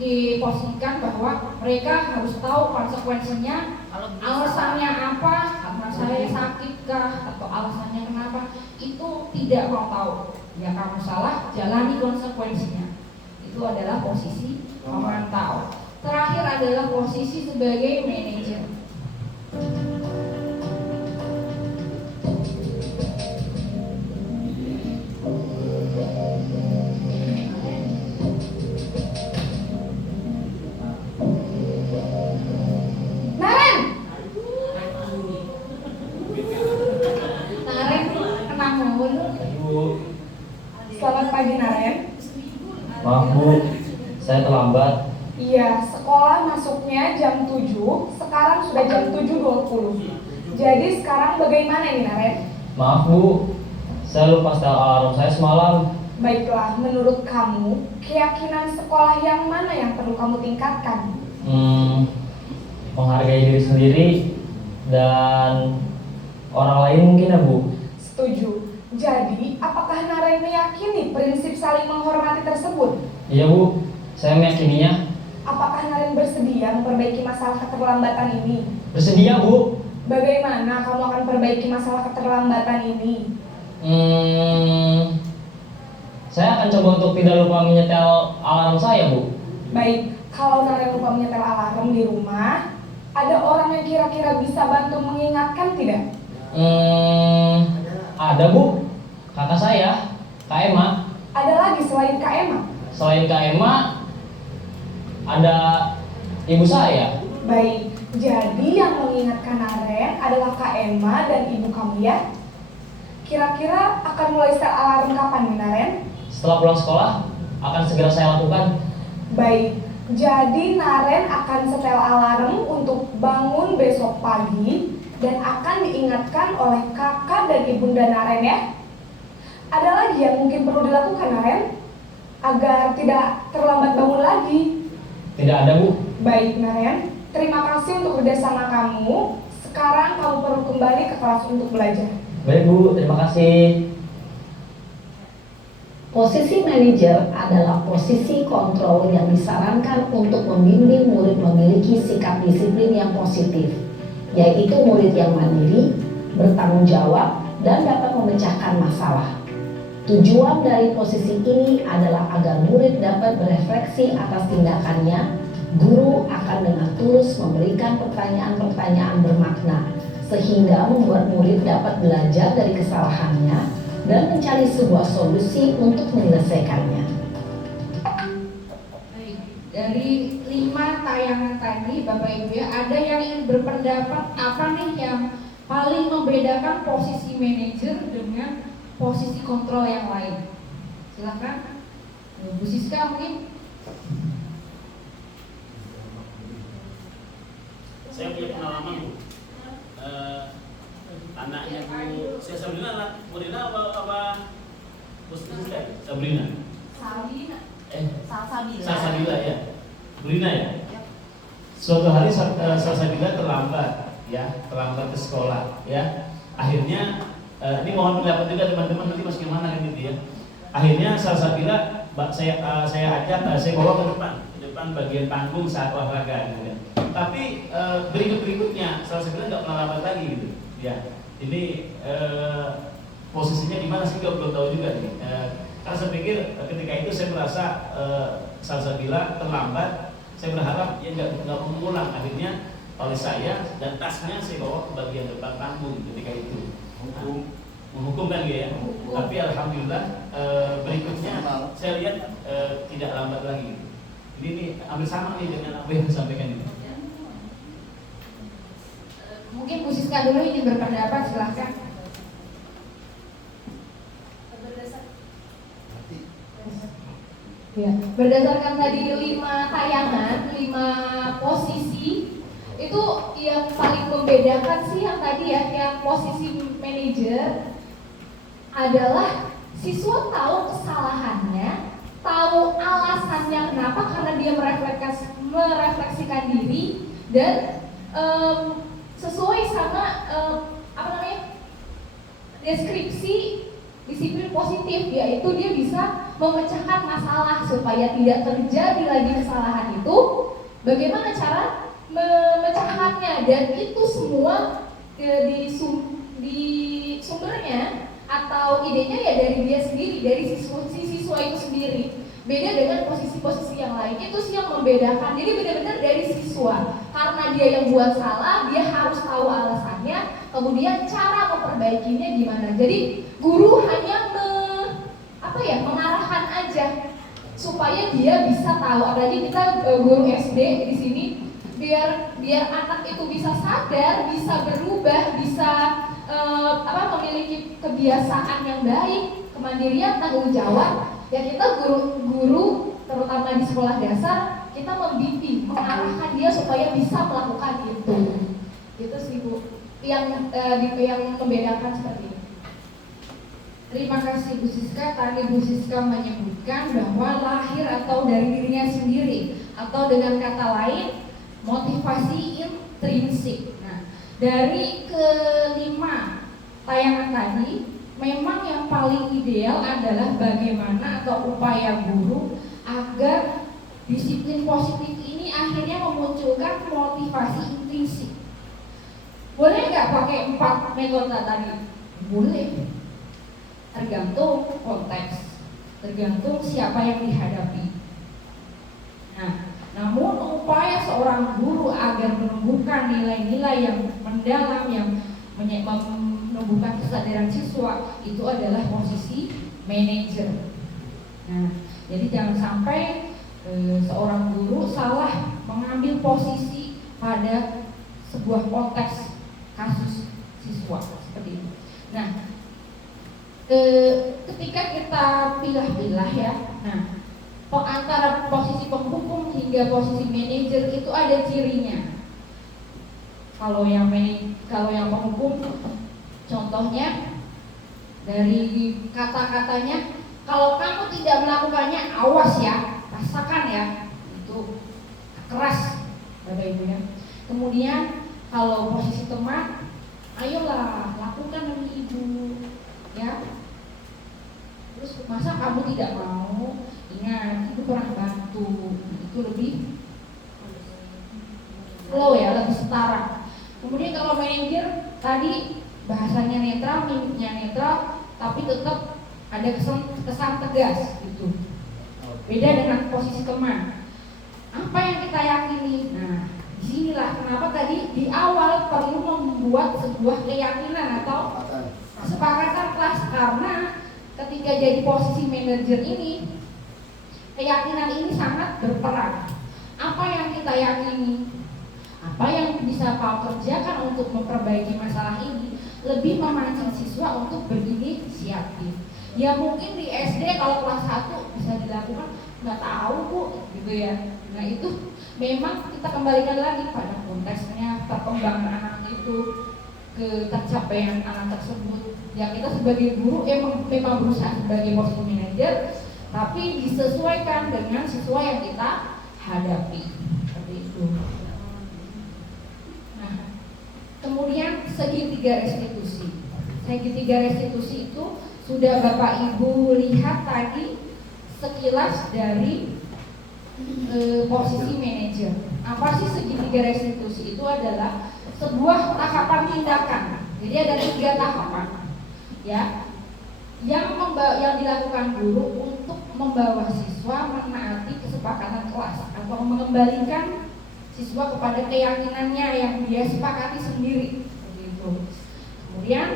diposisikan bahwa mereka harus tahu konsekuensinya, alasannya apa, karena saya sakit kah, atau alasannya kenapa, itu tidak mau tahu. Ya kamu salah, jalani konsekuensinya. Itu adalah posisi pemantau. Terakhir adalah posisi sebagai manajer. Naren, Naren kenapa mulu? Bu. selamat pagi Naren. Maaf Bu, saya terlambat. Iya, sekolah masuknya jam 7, sekarang sudah jam 7.20. Jadi sekarang bagaimana nih Naren? Maaf Bu, saya lupa setel alarm saya semalam. Baiklah, menurut kamu, keyakinan sekolah yang mana yang perlu kamu tingkatkan? Menghargai diri sendiri dan orang lain mungkin ya Bu. Setuju. Jadi, apakah Naren meyakini prinsip saling menghormati tersebut? Iya Bu, saya meyakininya. Apakah Naren bersedia memperbaiki masalah keterlambatan ini? Bersedia Bu. Bagaimana kamu akan perbaiki masalah keterlambatan ini? Saya akan coba untuk tidak lupa menyetel alarm saya Bu. Baik, kalau Naren lupa menyetel alarm di rumah, ada orang yang kira-kira bisa bantu mengingatkan tidak? Ada Bu, kakak saya, Kak Emma. Ada lagi selain Kak Emma? Selain Kak Emma, ada ibu saya. Baik, jadi yang mengingatkan Naren adalah Kak Emma dan ibu kamu ya? Kira-kira akan mulai setel alarm kapan nih Naren? Setelah pulang sekolah, akan segera saya lakukan. Baik, jadi Naren akan setel alarm untuk bangun besok pagi dan akan diingatkan oleh kakak dan ibunda Naren ya. Ada lagi yang mungkin perlu dilakukan Naren agar tidak terlambat bangun lagi? Tidak ada Bu. Baik Naren, terima kasih untuk kerjasama kamu. Sekarang kamu perlu kembali ke kelas untuk belajar. Baik Bu, terima kasih. Posisi manajer adalah posisi kontrol yang disarankan untuk membimbing murid memiliki sikap disiplin yang positif, yaitu murid yang mandiri, bertanggung jawab, dan dapat memecahkan masalah. Tujuan dari posisi ini adalah agar murid dapat berefleksi atas tindakannya. Guru akan dengan tulus memberikan pertanyaan-pertanyaan bermakna sehingga membuat murid dapat belajar dari kesalahannya dan mencari sebuah solusi untuk menyelesaikannya. Baik, dari 5 tayangan tadi Bapak Ibu ya, ada yang ingin berpendapat apa nih yang paling membedakan posisi manajer dengan posisi kontrol yang lain? Silakan, Bu Siska mungkin. Saya punya pengalaman Bu. Anaknya Bu, saya Sabrina, anak Murina apa Bu Siska? Sabrina. Sabina. Salsabila. Salsabila ya. Murina ya. Suatu hari Salsabila terlambat ke sekolah ya. Akhirnya ini mohon pendapat juga teman-teman, nanti mas gimana kan gitu ya. Akhirnya Salsabila saya ajak, saya bawa ke depan bagian panggung saat olahraga gitu ya. Tapi berikutnya Salsabila nggak pernah lambat lagi gitu ya. Ini posisinya di mana sih belum tahu juga nih. Karena saya pikir ketika itu saya merasa Salsabila terlambat, saya berharap dia nggak mengulang. Akhirnya oleh saya dan tasnya saya bawa ke bagian depan panggung ketika itu. Menghukum kan dia ya. Tapi alhamdulillah berikutnya saya lihat tidak lambat lagi. Ini hampir sama nih dengan apa yang disampaikan ini. Mungkin Bu Siska dulu ingin berpendapat, silahkan. Ya, berdasarkan tadi 5 tayangan, 5 posisi, itu yang paling membedakan sih yang tadi ya, yang posisi manajer adalah siswa tahu kesalahannya, tahu alasannya kenapa, karena dia merefleksikan diri dan sesuai sama deskripsi disiplin positif, yaitu dia bisa memecahkan masalah supaya tidak terjadi lagi kesalahan itu. Bagaimana cara memecahkannya, dan itu semua di sumbernya atau idenya ya dari dia sendiri, dari siswa itu sendiri. Beda dengan posisi-posisi yang lain, itu sih yang membedakan. Jadi benar-benar dari siswa, karena dia yang buat salah, dia harus tahu alasannya, kemudian cara memperbaikinya gimana. Jadi guru hanya mengarahkan aja supaya dia bisa tahu. Apalagi kita guru SD di sini, biar anak itu bisa sadar, bisa berubah, bisa memiliki kebiasaan yang baik, kemandirian, tanggung jawab. Ya kita guru terutama di sekolah dasar, kita membimbing, mengarahkan dia supaya bisa melakukan itu. Gitu sih Bu, yang membedakan seperti ini. Terima kasih Bu Siska. Tadi Bu Siska menyebutkan bahwa lahir atau dari dirinya sendiri, atau dengan kata lain motivasi intrinsik. Nah, dari ke-5 tayangan tadi, memang yang paling ideal adalah bagaimana atau upaya guru agar disiplin positif ini akhirnya memunculkan motivasi intrinsik. Boleh nggak pakai 4 metode tadi? Boleh. Tergantung konteks, tergantung siapa yang dihadapi. Nah, namun upaya seorang guru agar menumbuhkan nilai-nilai yang mendalam, yang menumbuhkan kesadaran siswa, itu adalah posisi manajer. Nah, jadi jangan sampai seorang guru salah mengambil posisi pada sebuah konteks kasus siswa seperti itu. Nah, ketika kita pilah-pilah ya, nah antara posisi penghukum hingga posisi manajer itu ada cirinya. Kalau yang penghukum, contohnya dari kata-katanya, kalau kamu tidak melakukannya, awas ya, rasakan ya, itu keras Bapak Ibu ya. Kemudian kalau posisi teman, ayolah lakukan demi ibu ya. Terus masa kamu tidak mau? Ingat, ibu pernah bantu. Itu lebih flow ya, lebih setara. Kemudian kalau manajer tadi bahasanya netral, mimiknya netral, tapi tetap ada kesan tegas gitu. Beda dengan posisi teman. Apa yang kita yakini? Nah, disinilah kenapa tadi di awal perlu membuat sebuah keyakinan atau kesepakatan kelas, karena ketika jadi posisi manajer ini, keyakinan ini sangat berperan. Apa yang kita yakini, apa yang bisa kau kerjakan untuk memperbaiki masalah ini, lebih memancing siswa untuk berinisiatif. Ya mungkin di SD kalau kelas 1 bisa dilakukan, nggak tahu Bu, gitu ya. Nah itu memang kita kembalikan lagi pada konteksnya, perkembangan anak itu, ke tercapaian anak tersebut. Ya kita sebagai guru memang berusaha sebagai posisi manajer, tapi disesuaikan dengan siswa yang kita hadapi, seperti itu. Nah, kemudian segitiga restitusi. Segitiga restitusi itu sudah Bapak Ibu lihat tadi sekilas dari posisi manajer. Apa sih segitiga restitusi? Itu adalah sebuah tahapan tindakan. Jadi ada 3 tahapan, ya, yang dilakukan guru untuk membawa siswa menaati kesepakatan kelas atau mengembalikan siswa kepada keyakinannya yang dia sepakati sendiri, begitu. Kemudian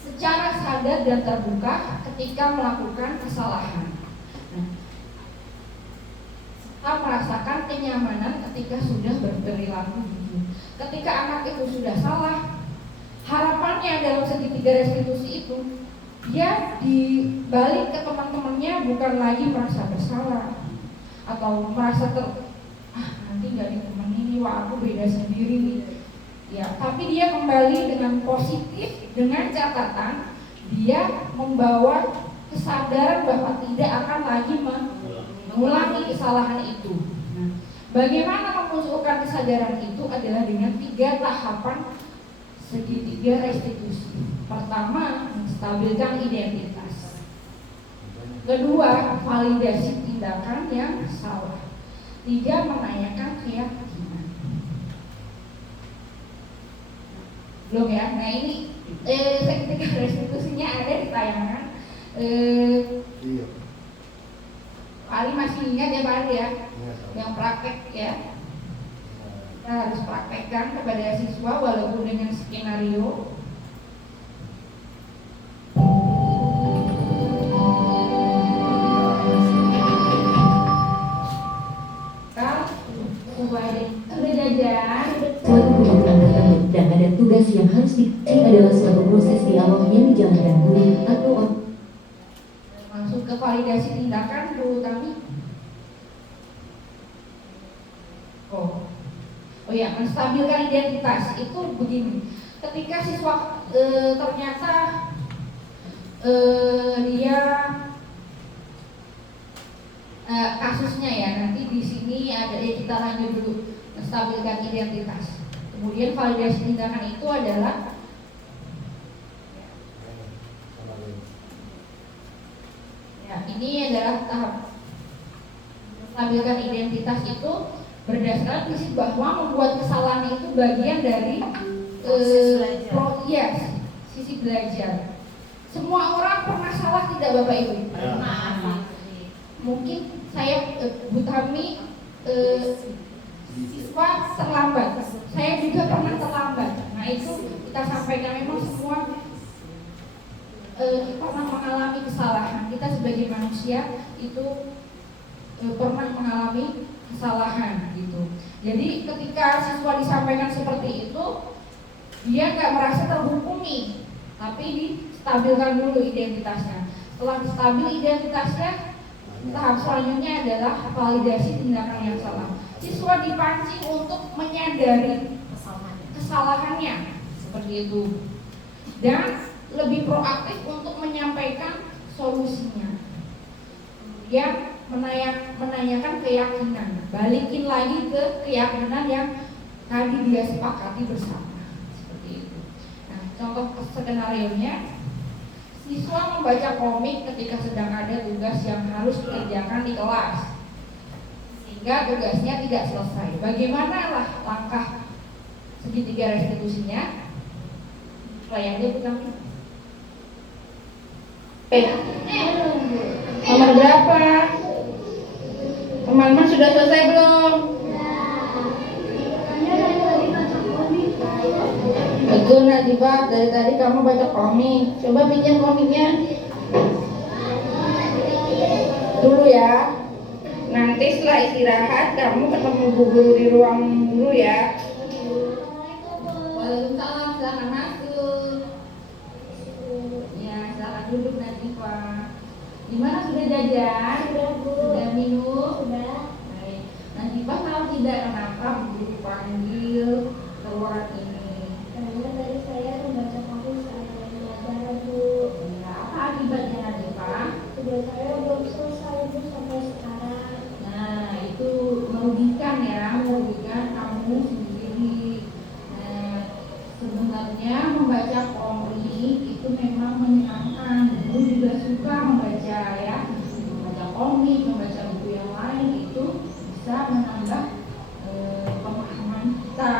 secara sadar dan terbuka ketika melakukan kesalahan. Nah, kita merasakan kenyamanan ketika sudah berperilaku jujur. Ketika anak itu sudah salah, harapannya dalam segitiga restitusi itu dia dibalik ke teman-temannya bukan lagi merasa bersalah atau merasa nanti nggak ditemenin nih, wah aku beda sendiri nih, ya, tapi dia kembali dengan positif, dengan catatan dia membawa kesadaran bahwa tidak akan lagi mengulangi kesalahan itu. Nah, bagaimana memunculkan kesadaran itu adalah dengan 3 tahapan segitiga restitusi. Pertama, menstabilkan identitas. Kedua, validasi tindakan yang salah. 3, menanyakan keyakinan. Belum ya? Nah ini segitiga restitusinya ada di tayangan. Iya. Pak Ali masih ingat ya Pak Ali ya? Yang praktek ya. Kita harus praktekkan kepada siswa walaupun dengan skenario. Udah jajan. Suatu pembangunan tertentu dan ada tugas yang harus dikerjakan adalah suatu proses dialog yang dijalankan guru atau Masuk ke validasi tindakan Bu Tami. Oh ya, menstabilkan identitas itu begini. Ketika siswa ternyata dia kasusnya ya, nanti di sini ada kita lanjut dulu menstabilkan identitas. Kemudian validasi tindakan itu adalah ini adalah tahap menstabilkan identitas itu berdasarkan prinsip bahwa membuat kesalahan itu bagian dari sisi belajar. Semua orang pernah salah tidak Bapak Ibu? Mungkin saya Bu Tami siswa terlambat, saya juga pernah terlambat. Nah itu kita sampaikan, memang semua pernah mengalami kesalahan. Kita sebagai manusia itu pernah mengalami kesalahan gitu. Jadi ketika siswa disampaikan seperti itu, dia nggak merasa terhukumi, tapi distabilkan dulu identitasnya. Setelah stabil identitasnya, tahap selanjutnya adalah validasi tindakan yang salah. Siswa dipancing untuk menyadari kesalahannya seperti itu dan lebih proaktif untuk menyampaikan solusinya. Kemudian menanyakan keyakinan, balikin lagi ke keyakinan yang tadi dia sepakati bersama, seperti itu. Nah, contoh skenarionya, siswa membaca komik ketika sedang ada tugas yang harus dikerjakan di kelas, sehingga tugasnya tidak selesai. Bagaimana lah langkah segitiga restitusinya? Layarnya bukan. Nomor berapa? Teman-teman sudah selesai belum? Tuh Najibah, dari tadi kamu baca komik. Coba pinjam komiknya dulu ya. Nanti setelah istirahat kamu ketemu Bu Guru di ruang guru ya. Waalaikumsalam, silakan masuk. Ya, silakan duduk Najibah. Gimana, sudah jajan? Sudah minum? Sudah. Baik. Najibah kalau tidak kenapa Bu Guru panggil ke ruangan ini? Karena tadi saya membaca komik saat belajar, Bu. Ya, apa akibatnya Najibah? Tugas saya belum selesai, Bu, sampai sekarang. Nah, itu merugikan ya, merugikan kamu sendiri. Nah, sebenarnya membaca komik itu memang menyenangkan. Ibu juga suka membaca ya, membaca komik, membaca buku yang lain itu bisa menambah pemahaman kita.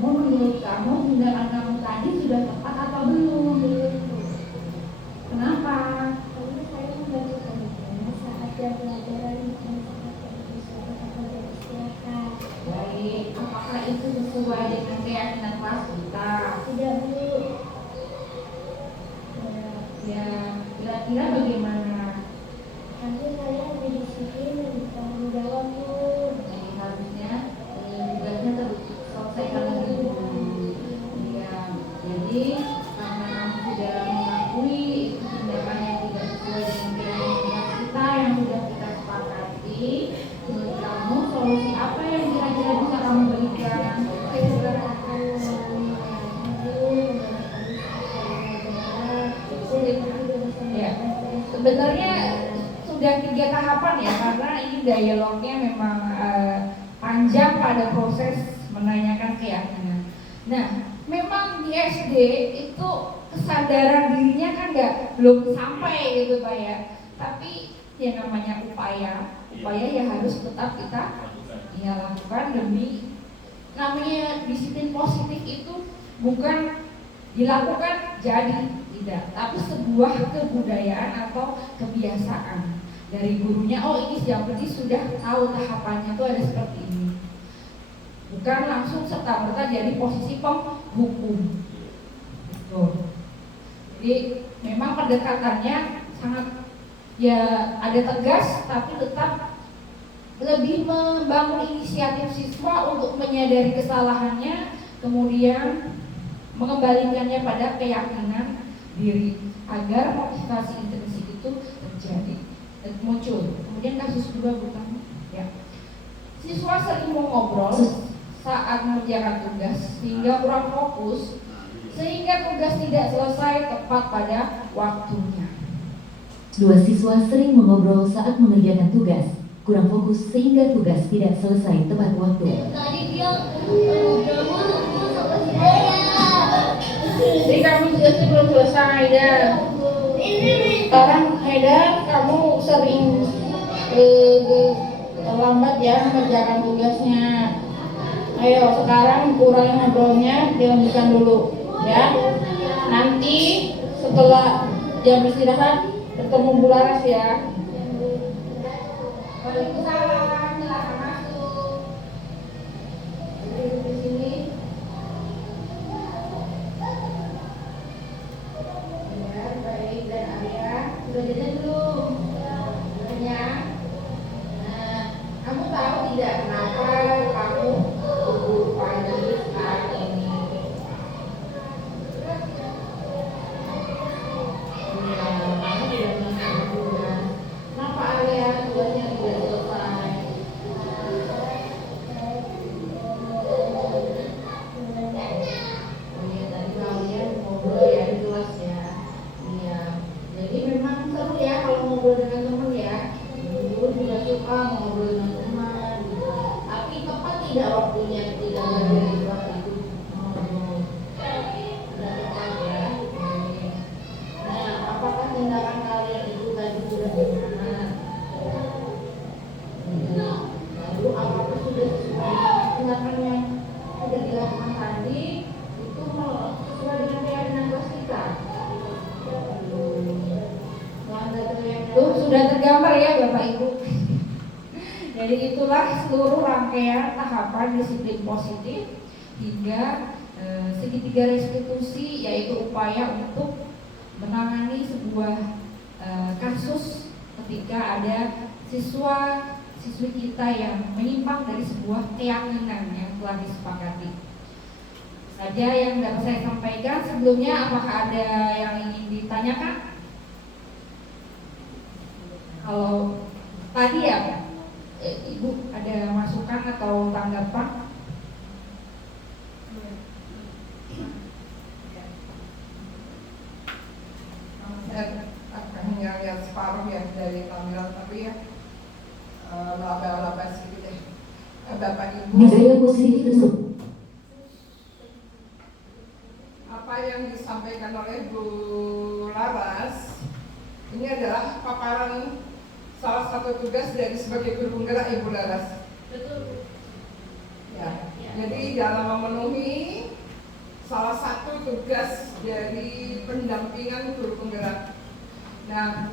Namun menurut kamu tindakan kamu tadi sudah tepat atau belum? Kenapa? Karena saya membaca komiknya saat jam pelajaran bukan saat jam istirahat atau jam istirahat. Baik, apakah itu sesuai dengan keyakinan kelas kita? Tidak, Bu. Ya, kira-kira bagaimana? Nanti saya lebih disiplin dan bertanggung jawab, Bu. Jadi harusnya tugasnya terselesaikan lebih dulu. Ya, jadi karena kamu sudah mengakui itu tindakan yang tidak sesuai dengan keyakinan kita yang sudah kita sepakati, menurut kamu solusi apa yang kira-kira bisa kamu berikan? Saya juga akan mengalami Ya, sebenarnya sudah 3 tahapan ya, karena ini dialognya memang panjang pada proses menanyakan keyakinan. Nah, memang di SD itu kesadaran dirinya kan belum sampai gitu Pak ya. Tapi yang namanya upaya ya harus tetap kita lakukan demi namanya disiplin positif itu bukan dilakukan jadi tidak, tapi sebuah kebudayaan atau kebiasaan dari gurunya. Oh, ini berarti sudah tahu tahapannya itu ada seperti ini, bukan langsung serta-merta jadi posisi penghukum. Jadi memang pendekatannya sangat ya ada tegas, tapi tetap lebih membangun inisiatif siswa untuk menyadari kesalahannya, kemudian mengembalikannya pada keyakinan diri agar motivasi intrinsik itu terjadi dan muncul. Kemudian kasus 2 bukan ya. Siswa sering mengobrol saat mengerjakan tugas sehingga kurang fokus, sehingga tugas tidak selesai tepat pada waktunya. 2 siswa sering mengobrol saat mengerjakan tugas, kurang fokus sehingga tugas tidak selesai tepat waktu. Tadi dia ngobrol sama saya. Jadi kamu tugasnya belum selesai dan sekarang Haidar kamu sering terlambat ya mengerjakan tugasnya. Ayo sekarang kurangi ngobrolnya, dilanjutkan dulu ya. Nanti setelah jam istirahat bertemu Bu Laras ya. Waalaikumsalam, silakan masuk. Duduk di sini. Ya, baik. Dan Arya, sudah jajan belum? Kenyang? Nah, kamu tahu tidak kenapa kamu buru pagi saat ini? Ya, kamu tidak mengerti tugas. Kenapa Arya tugasnya tidak selesai? Oh iya, tadi kalian ngobrol ya di kelas ya. Iya. Jadi memang seru ya kalau ngobrol dengan teman ya. Dulu juga suka ngobrol dengan teman. Tapi tepat tidak waktunya ketika dari kelas itu ngobrol. Sudah tepat ya. Nah, apakah tindakan kalian itu tadi sudah benar? Lalu apakah sudah sesuai tindakan yang sudah dilakukan tadi itu sesuai dengan keyakinan kelas kita? Tuh sudah tergambar ya Bapak Ibu. Jadi itulah seluruh rangkaian tahapan disiplin positif hingga segitiga restitusi, yaitu upaya untuk menangani sebuah kasus ketika ada siswi kita yang menyimpang dari sebuah keyakinan yang telah disepakati. Saja yang dapat saya sampaikan. Sebelumnya, apakah ada yang ingin ditanyakan? Kalau tadi ya, Ibu ada masukan atau tanggapan? Saya akan yang separuh ya dari tampilan, tapi ya laba-laba sedikit deh. Bapak Ibu, Budaya positif tersebut. apa yang disampaikan oleh Bu Laras ini adalah paparan salah satu tugas dari sebagai guru penggerak Ibu Laras. Betul. Ya. Jadi dalam memenuhi salah satu tugas dari pendampingan guru penggerak. Nah,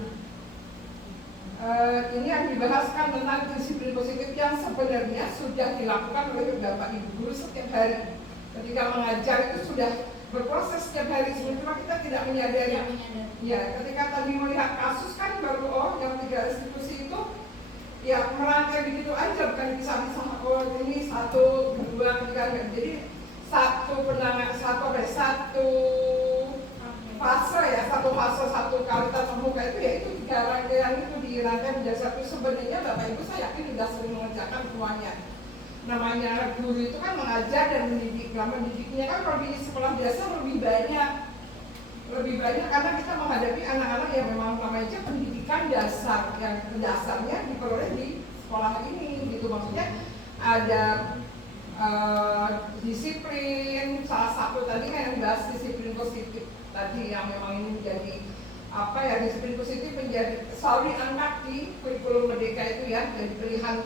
ini yang dibahaskan tentang disiplin positif yang sebenarnya sudah dilakukan oleh Bapak Ibu guru setiap hari. Ketika mengajar itu sudah berproses setiap hari, sementara kita tidak menyadari. Ya, ketika tadi melihat kasus kan baru yang 3 restitusi itu ya merangkai begitu aja, bukan bisa-bisa ini 1, 2, 3. Jadi satu fase ya, satu kali tatap muka itu ya itu 3 rangkaian itu dirangkai menjadi satu. Sebenarnya Bapak Ibu saya yakin sudah sering mengerjakan semuanya. Namanya guru itu kan mengajar dan mendidik. Nah, mendidiknya kan kalau di sekolah biasa lebih banyak karena kita menghadapi anak-anak yang memang namanya pendidikan dasar, yang dasarnya diperoleh di sekolah ini gitu. Maksudnya ada disiplin, salah satu tadi kan yang dibahas disiplin positif tadi yang memang ini menjadi disiplin positif menjadi selalu diangkat di kurikulum Merdeka itu ya, jadi pilihan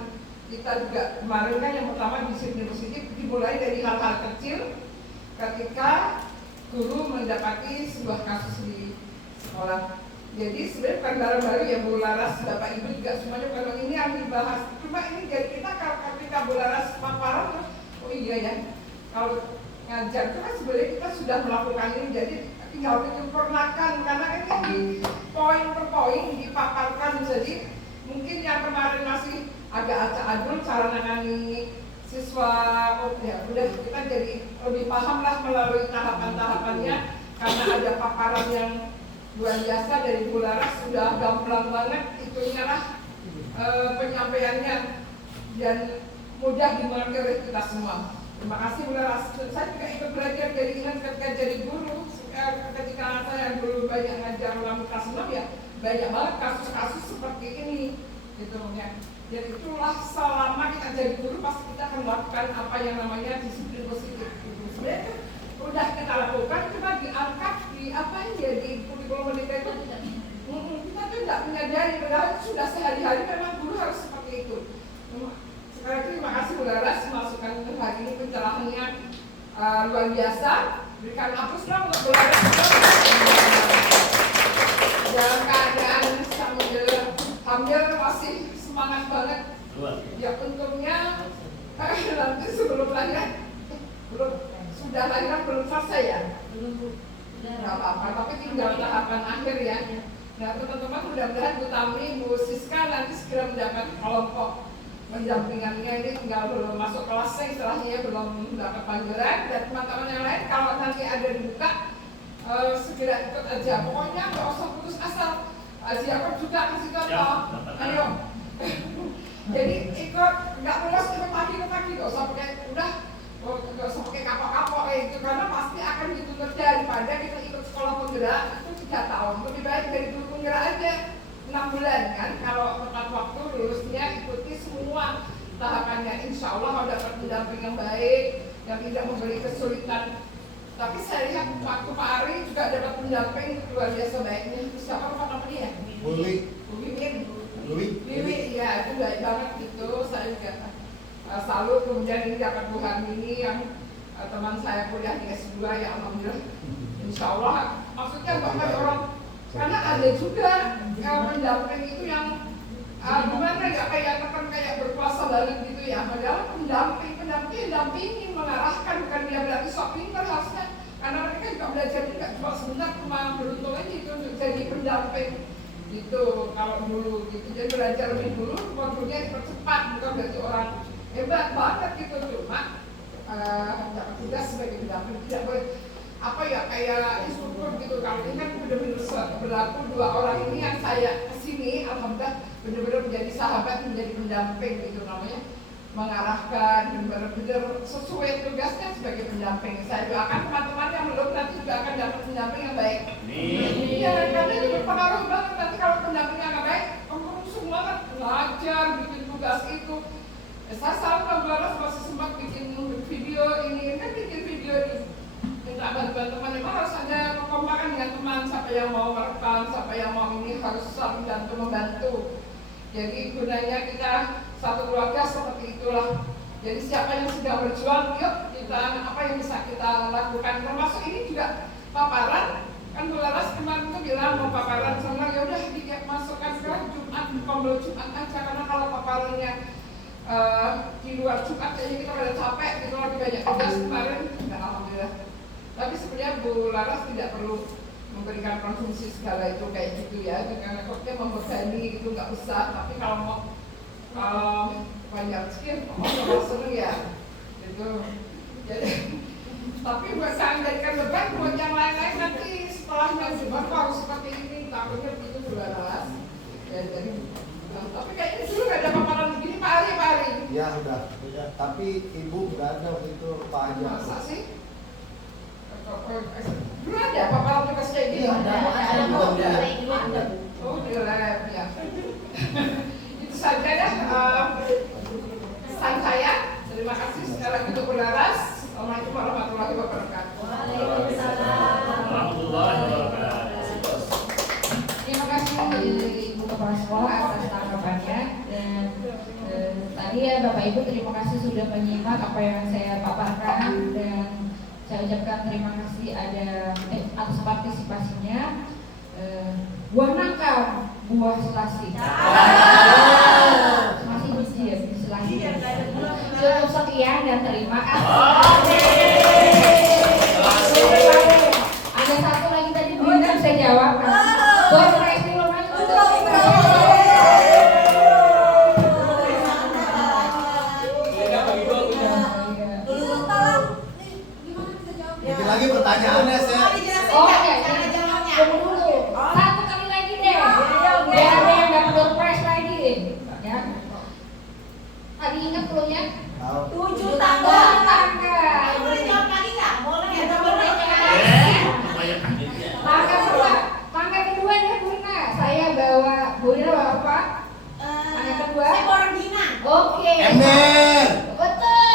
kita juga kemarin kan yang pertama disiplin positif dimulai dari hal-hal kecil ketika guru mendapati sebuah kasus di sekolah. Jadi sebenarnya bukan baru-baru ya Bu Laras, Bapak Ibu juga semuanya kalau ini yang dibahas. Cuma ini jadi kita ketika Bu Laras paparan, oh iya ya, kalau ngajar itu kan sebenarnya kita sudah melakukan ini, jadi tinggal menyempurnakan karena ini di poin per poin dipaparkan. Jadi mungkin yang kemarin masih agak acak-adul cara nangani siswa, ya udah kita jadi lebih paham lah melalui tahapan-tahapannya karena ada paparan yang luar biasa dari Bu Laras, sudah gamblang banget itunya lah penyampaiannya dan mudah dimengerti oleh kita semua. Terima kasih Bu Laras. Saya juga ikut belajar dari ingat ketika jadi guru, ketika saya dulu banyak ngajar ulang kelas 6 ya banyak banget kasus-kasus seperti ini gitu ya. Jadi itulah selama kita jadi guru pasti kita akan melakukan apa yang namanya disiplin positif gitu. Sebenarnya itu udah kita lakukan, cuma diangkat di apa yang jadi kurikulum Merdeka itu kita tuh nggak menyadari padahal sudah sehari-hari memang guru harus seperti itu. Sekali lagi terima kasih Bu Laras, masukan untuk hari ini pencerahannya luar biasa. Berikan aplaus dong untuk Bu Laras. Dalam keadaan hamil masih semangat banget. Ya untungnya nanti sebelum lahiran sudah lahiran belum selesai ya. Nggak apa-apa, tapi tinggal tahapan akhir ya. Nah teman-teman mudah-mudahan Bu Tamri, Bu Siska nanti segera mendapat kelompok pendampingannya, ini tinggal belum masuk kelasnya istilahnya belum mendapat panggilan. Dan teman-teman yang lain kalau nanti ada dibuka segera ikut aja. Pokoknya nggak usah putus asa. Siapa juga kasih contoh. Ayo. Jadi ikut, nggak perlu ikut pagi, nggak usah pakai nggak usah pakai kapok-kapok itu karena pasti akan dituntut daripada kita ikut sekolah penggerak itu 3 tahun. Lebih baik dari guru penggerak aja 6 bulan kan. Kalau tepat waktu lulusnya ikuti semua tahapannya. Insya Allah dapat pendamping yang baik yang tidak memberi kesulitan. Tapi saya lihat waktu Pak Ari juga dapat pendamping luar biasa baiknya. Siapa nama dia? Wiwi, ya itu baik banget gitu. Saya juga salut. Kemudian ini dapat Bu Harmini yang teman saya kuliah di S2 ya alhamdulillah. Insya Allah maksudnya bahkan orang karena ada juga pendamping itu yang gimana ya kayak berkuasa banget gitu ya. Padahal pendamping mendampingin mengarahkan bukan dia berarti sok pintar cuma sebentar cuma beruntung aja itu untuk jadi pendamping gitu kalau dulu gitu. Jadi belajar lebih dulu modulnya dipercepat, bukan berarti orang hebat banget gitu, cuma dapat tugas sebagai pendamping tidak boleh apa ya kayak instruktur gitu. Kalau ini kan benar-benar berlaku 2 orang ini yang saya kesini alhamdulillah benar-benar menjadi sahabat, menjadi pendamping gitu, namanya mengarahkan dan benar-benar sesuai tugasnya sebagai pendamping. Saya doakan teman-teman yang belum nanti juga akan dapat pendamping yang baik. Iya, karena itu berpengaruh banget nanti kalau pendampingnya nggak baik, kamu semua kan belajar bikin tugas itu. Saya selalu kalau masih sempat bikin video ini kan bikin video ini. Minta bantuan teman, memang harus ada kekompakan dengan teman, siapa yang mau merekam, siapa yang mau ini harus saling membantu. Jadi gunanya kita satu keluarga seperti itulah. Jadi siapa yang sedang berjuang, yuk kita apa yang bisa kita lakukan. Termasuk ini juga paparan. Kan Bu Laras kemarin tuh bilang mau paparan, sama ya udah masukkan sekarang Jumat, bukan Jumat aja, karena kalau paparannya di luar Jumat kayaknya kita pada capek, gitu lebih banyak tugas kemarin. Nah, alhamdulillah. Tapi sebenarnya Bu Laras tidak perlu memberikan konsumsi segala itu kayak gitu ya, karena koknya membebani itu nggak usah. Tapi kalau mau banyak rezeki, mau seneng ya, gitu. Jadi, tapi buat saya menjadikan beban buat yang lain-lain nanti setelahnya juga harus seperti ini, takutnya begitu Bu Laras. Ya, jadi, tapi kayaknya dulu nggak ada paparan begini Pak Ari. Ya udah. Tapi Ibu nggak ada begitu Pak Haji. Masa sih? Dulu ada paparan tugas kayak gini? Ada. Oh, di lab ya. Itu saja ya pesan saya. Terima kasih sekali lagi untuk Bu Laras. Assalamualaikum warahmatullahi wabarakatuh. Waalaikumsalam warahmatullahi wabarakatuh. Terima kasih Ibu Kepala Sekolah atas tanggapannya, dan tadi ya Bapak Ibu terima kasih sudah menyimak apa yang saya paparkan, dan saya ucapkan terima kasih atas partisipasinya. Buah nangka, buah selasi. Masih biji ya, selasi. Cukup sekian dan terima kasih. Ada satu lagi tadi belum saya jawab. Lagi pertanyaannya saya. Oh ya, tunggu dulu. Satu kali lagi deh. Biar ada yang dapat door prize lagi. Ya. Tadi ingat belum ya? 7 tangga. Boleh jawab lagi nggak? Boleh. Tangga kedua ya Burna. Saya bawa Burna bawa apa? Tangga kedua. Saya bawa Regina. Oke. Ember. Betul.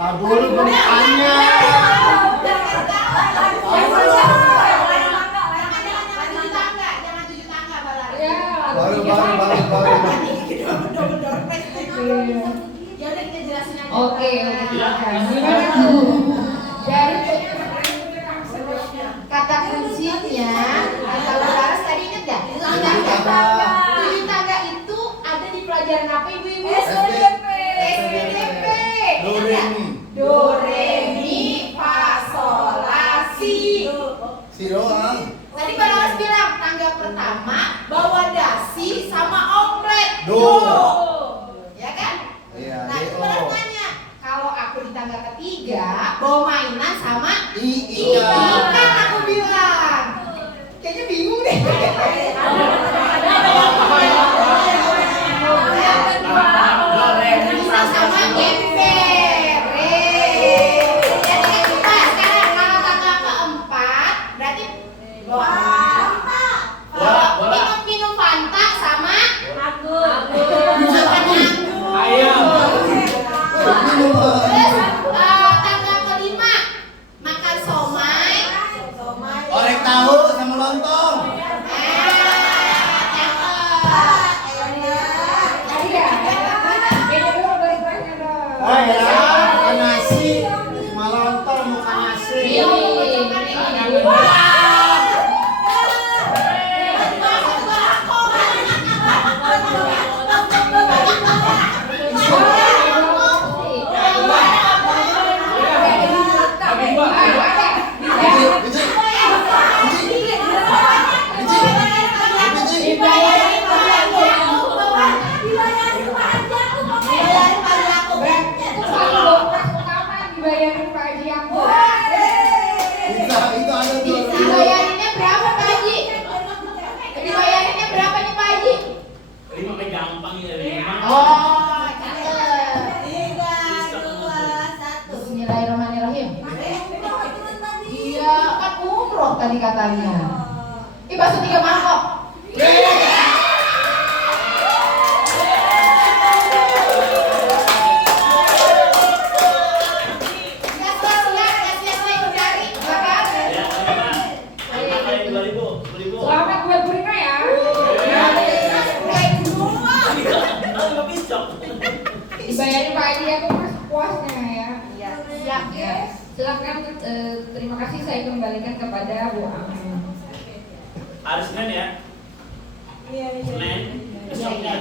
Pak Guru bertanya. Oke, gimana tuh? Dari kata kuncinya, kalau Laras tadi ingat nggak? 7 tangga itu ada di pelajaran apa Ibu-ibu? SPDP. Do, re, mi, fa, sol, la, si. Si doang. Tadi Pak Laras bilang tangga pertama bawa dasi sama omplet. Do. Ya kan? Iya. Nah itu tanya, kalau aku di tangga ketiga bawa mainan sama ikan, aku bilang. Kayaknya bingung deh. Bisa sama ember. Jadi kita sekarang kalau tangga keempat berarti minum Fanta sama Ayam. Terus tangga kelima makan somai. Orek tahu sama lontong. Makan nasi, sama lontong makan nasi. Bismillahirrahmanirrahim. Iya, kan umroh tadi katanya. Ih, bakso 3 mangkok. Selamat buat Bu Rina ya. Dibayarin Pak Haji aku mas puasnya ya. Iya. Siap ya. Silakan terima kasih saya kembalikan kepada Bu Amin. Hari Senin ya. Iya. Senin. Besoknya.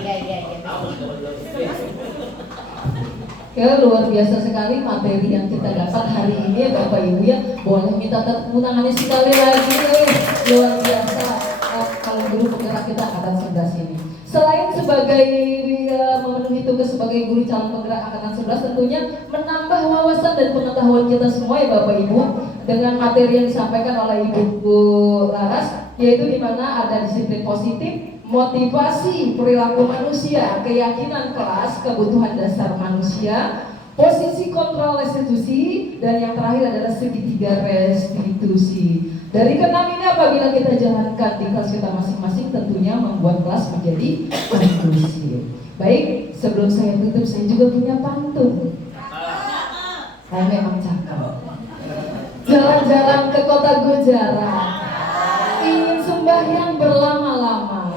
Ya, luar biasa sekali materi yang kita dapat hari ini ya Bapak Ibu ya. Boleh minta tepuk tangannya sekali lagi. Luar biasa. Kalau dulu penggerak kita angkatan 11 ini. Selain sebagai memenuhi tugas sebagai guru calon penggerak angkatan 11, tentunya menambah wawasan dan pengetahuan kita semua ya Bapak Ibu dengan materi yang disampaikan oleh Ibu Laras, yaitu di mana ada disiplin positif, motivasi perilaku manusia, keyakinan kelas, kebutuhan dasar manusia, posisi kontrol restitusi, dan yang terakhir adalah segitiga restitusi. Dari keenam ini apabila kita jalankan di kelas kita masing-masing, tentunya membuat kelas menjadi kondusif. Baik, sebelum saya tutup, saya juga punya pantun. Saya memang cakep. Jalan-jalan ke kota Gujarat, ingin sembahyang berlama-lama.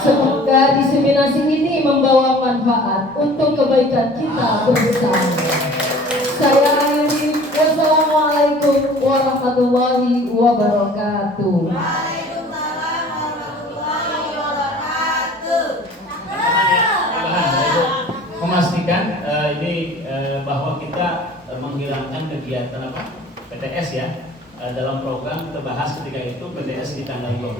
Semoga diseminasi ini membawa manfaat untuk kebaikan kita bersama. Saya akhiri, wassalamualaikum warahmatullahi wabarakatuh. Waalaikumsalam warahmatullahi wabarakatuh. Memastikan ini bahwa kita menghilangkan kegiatan PTS ya dalam program kita bahas ketika itu PTS di tanggal 20.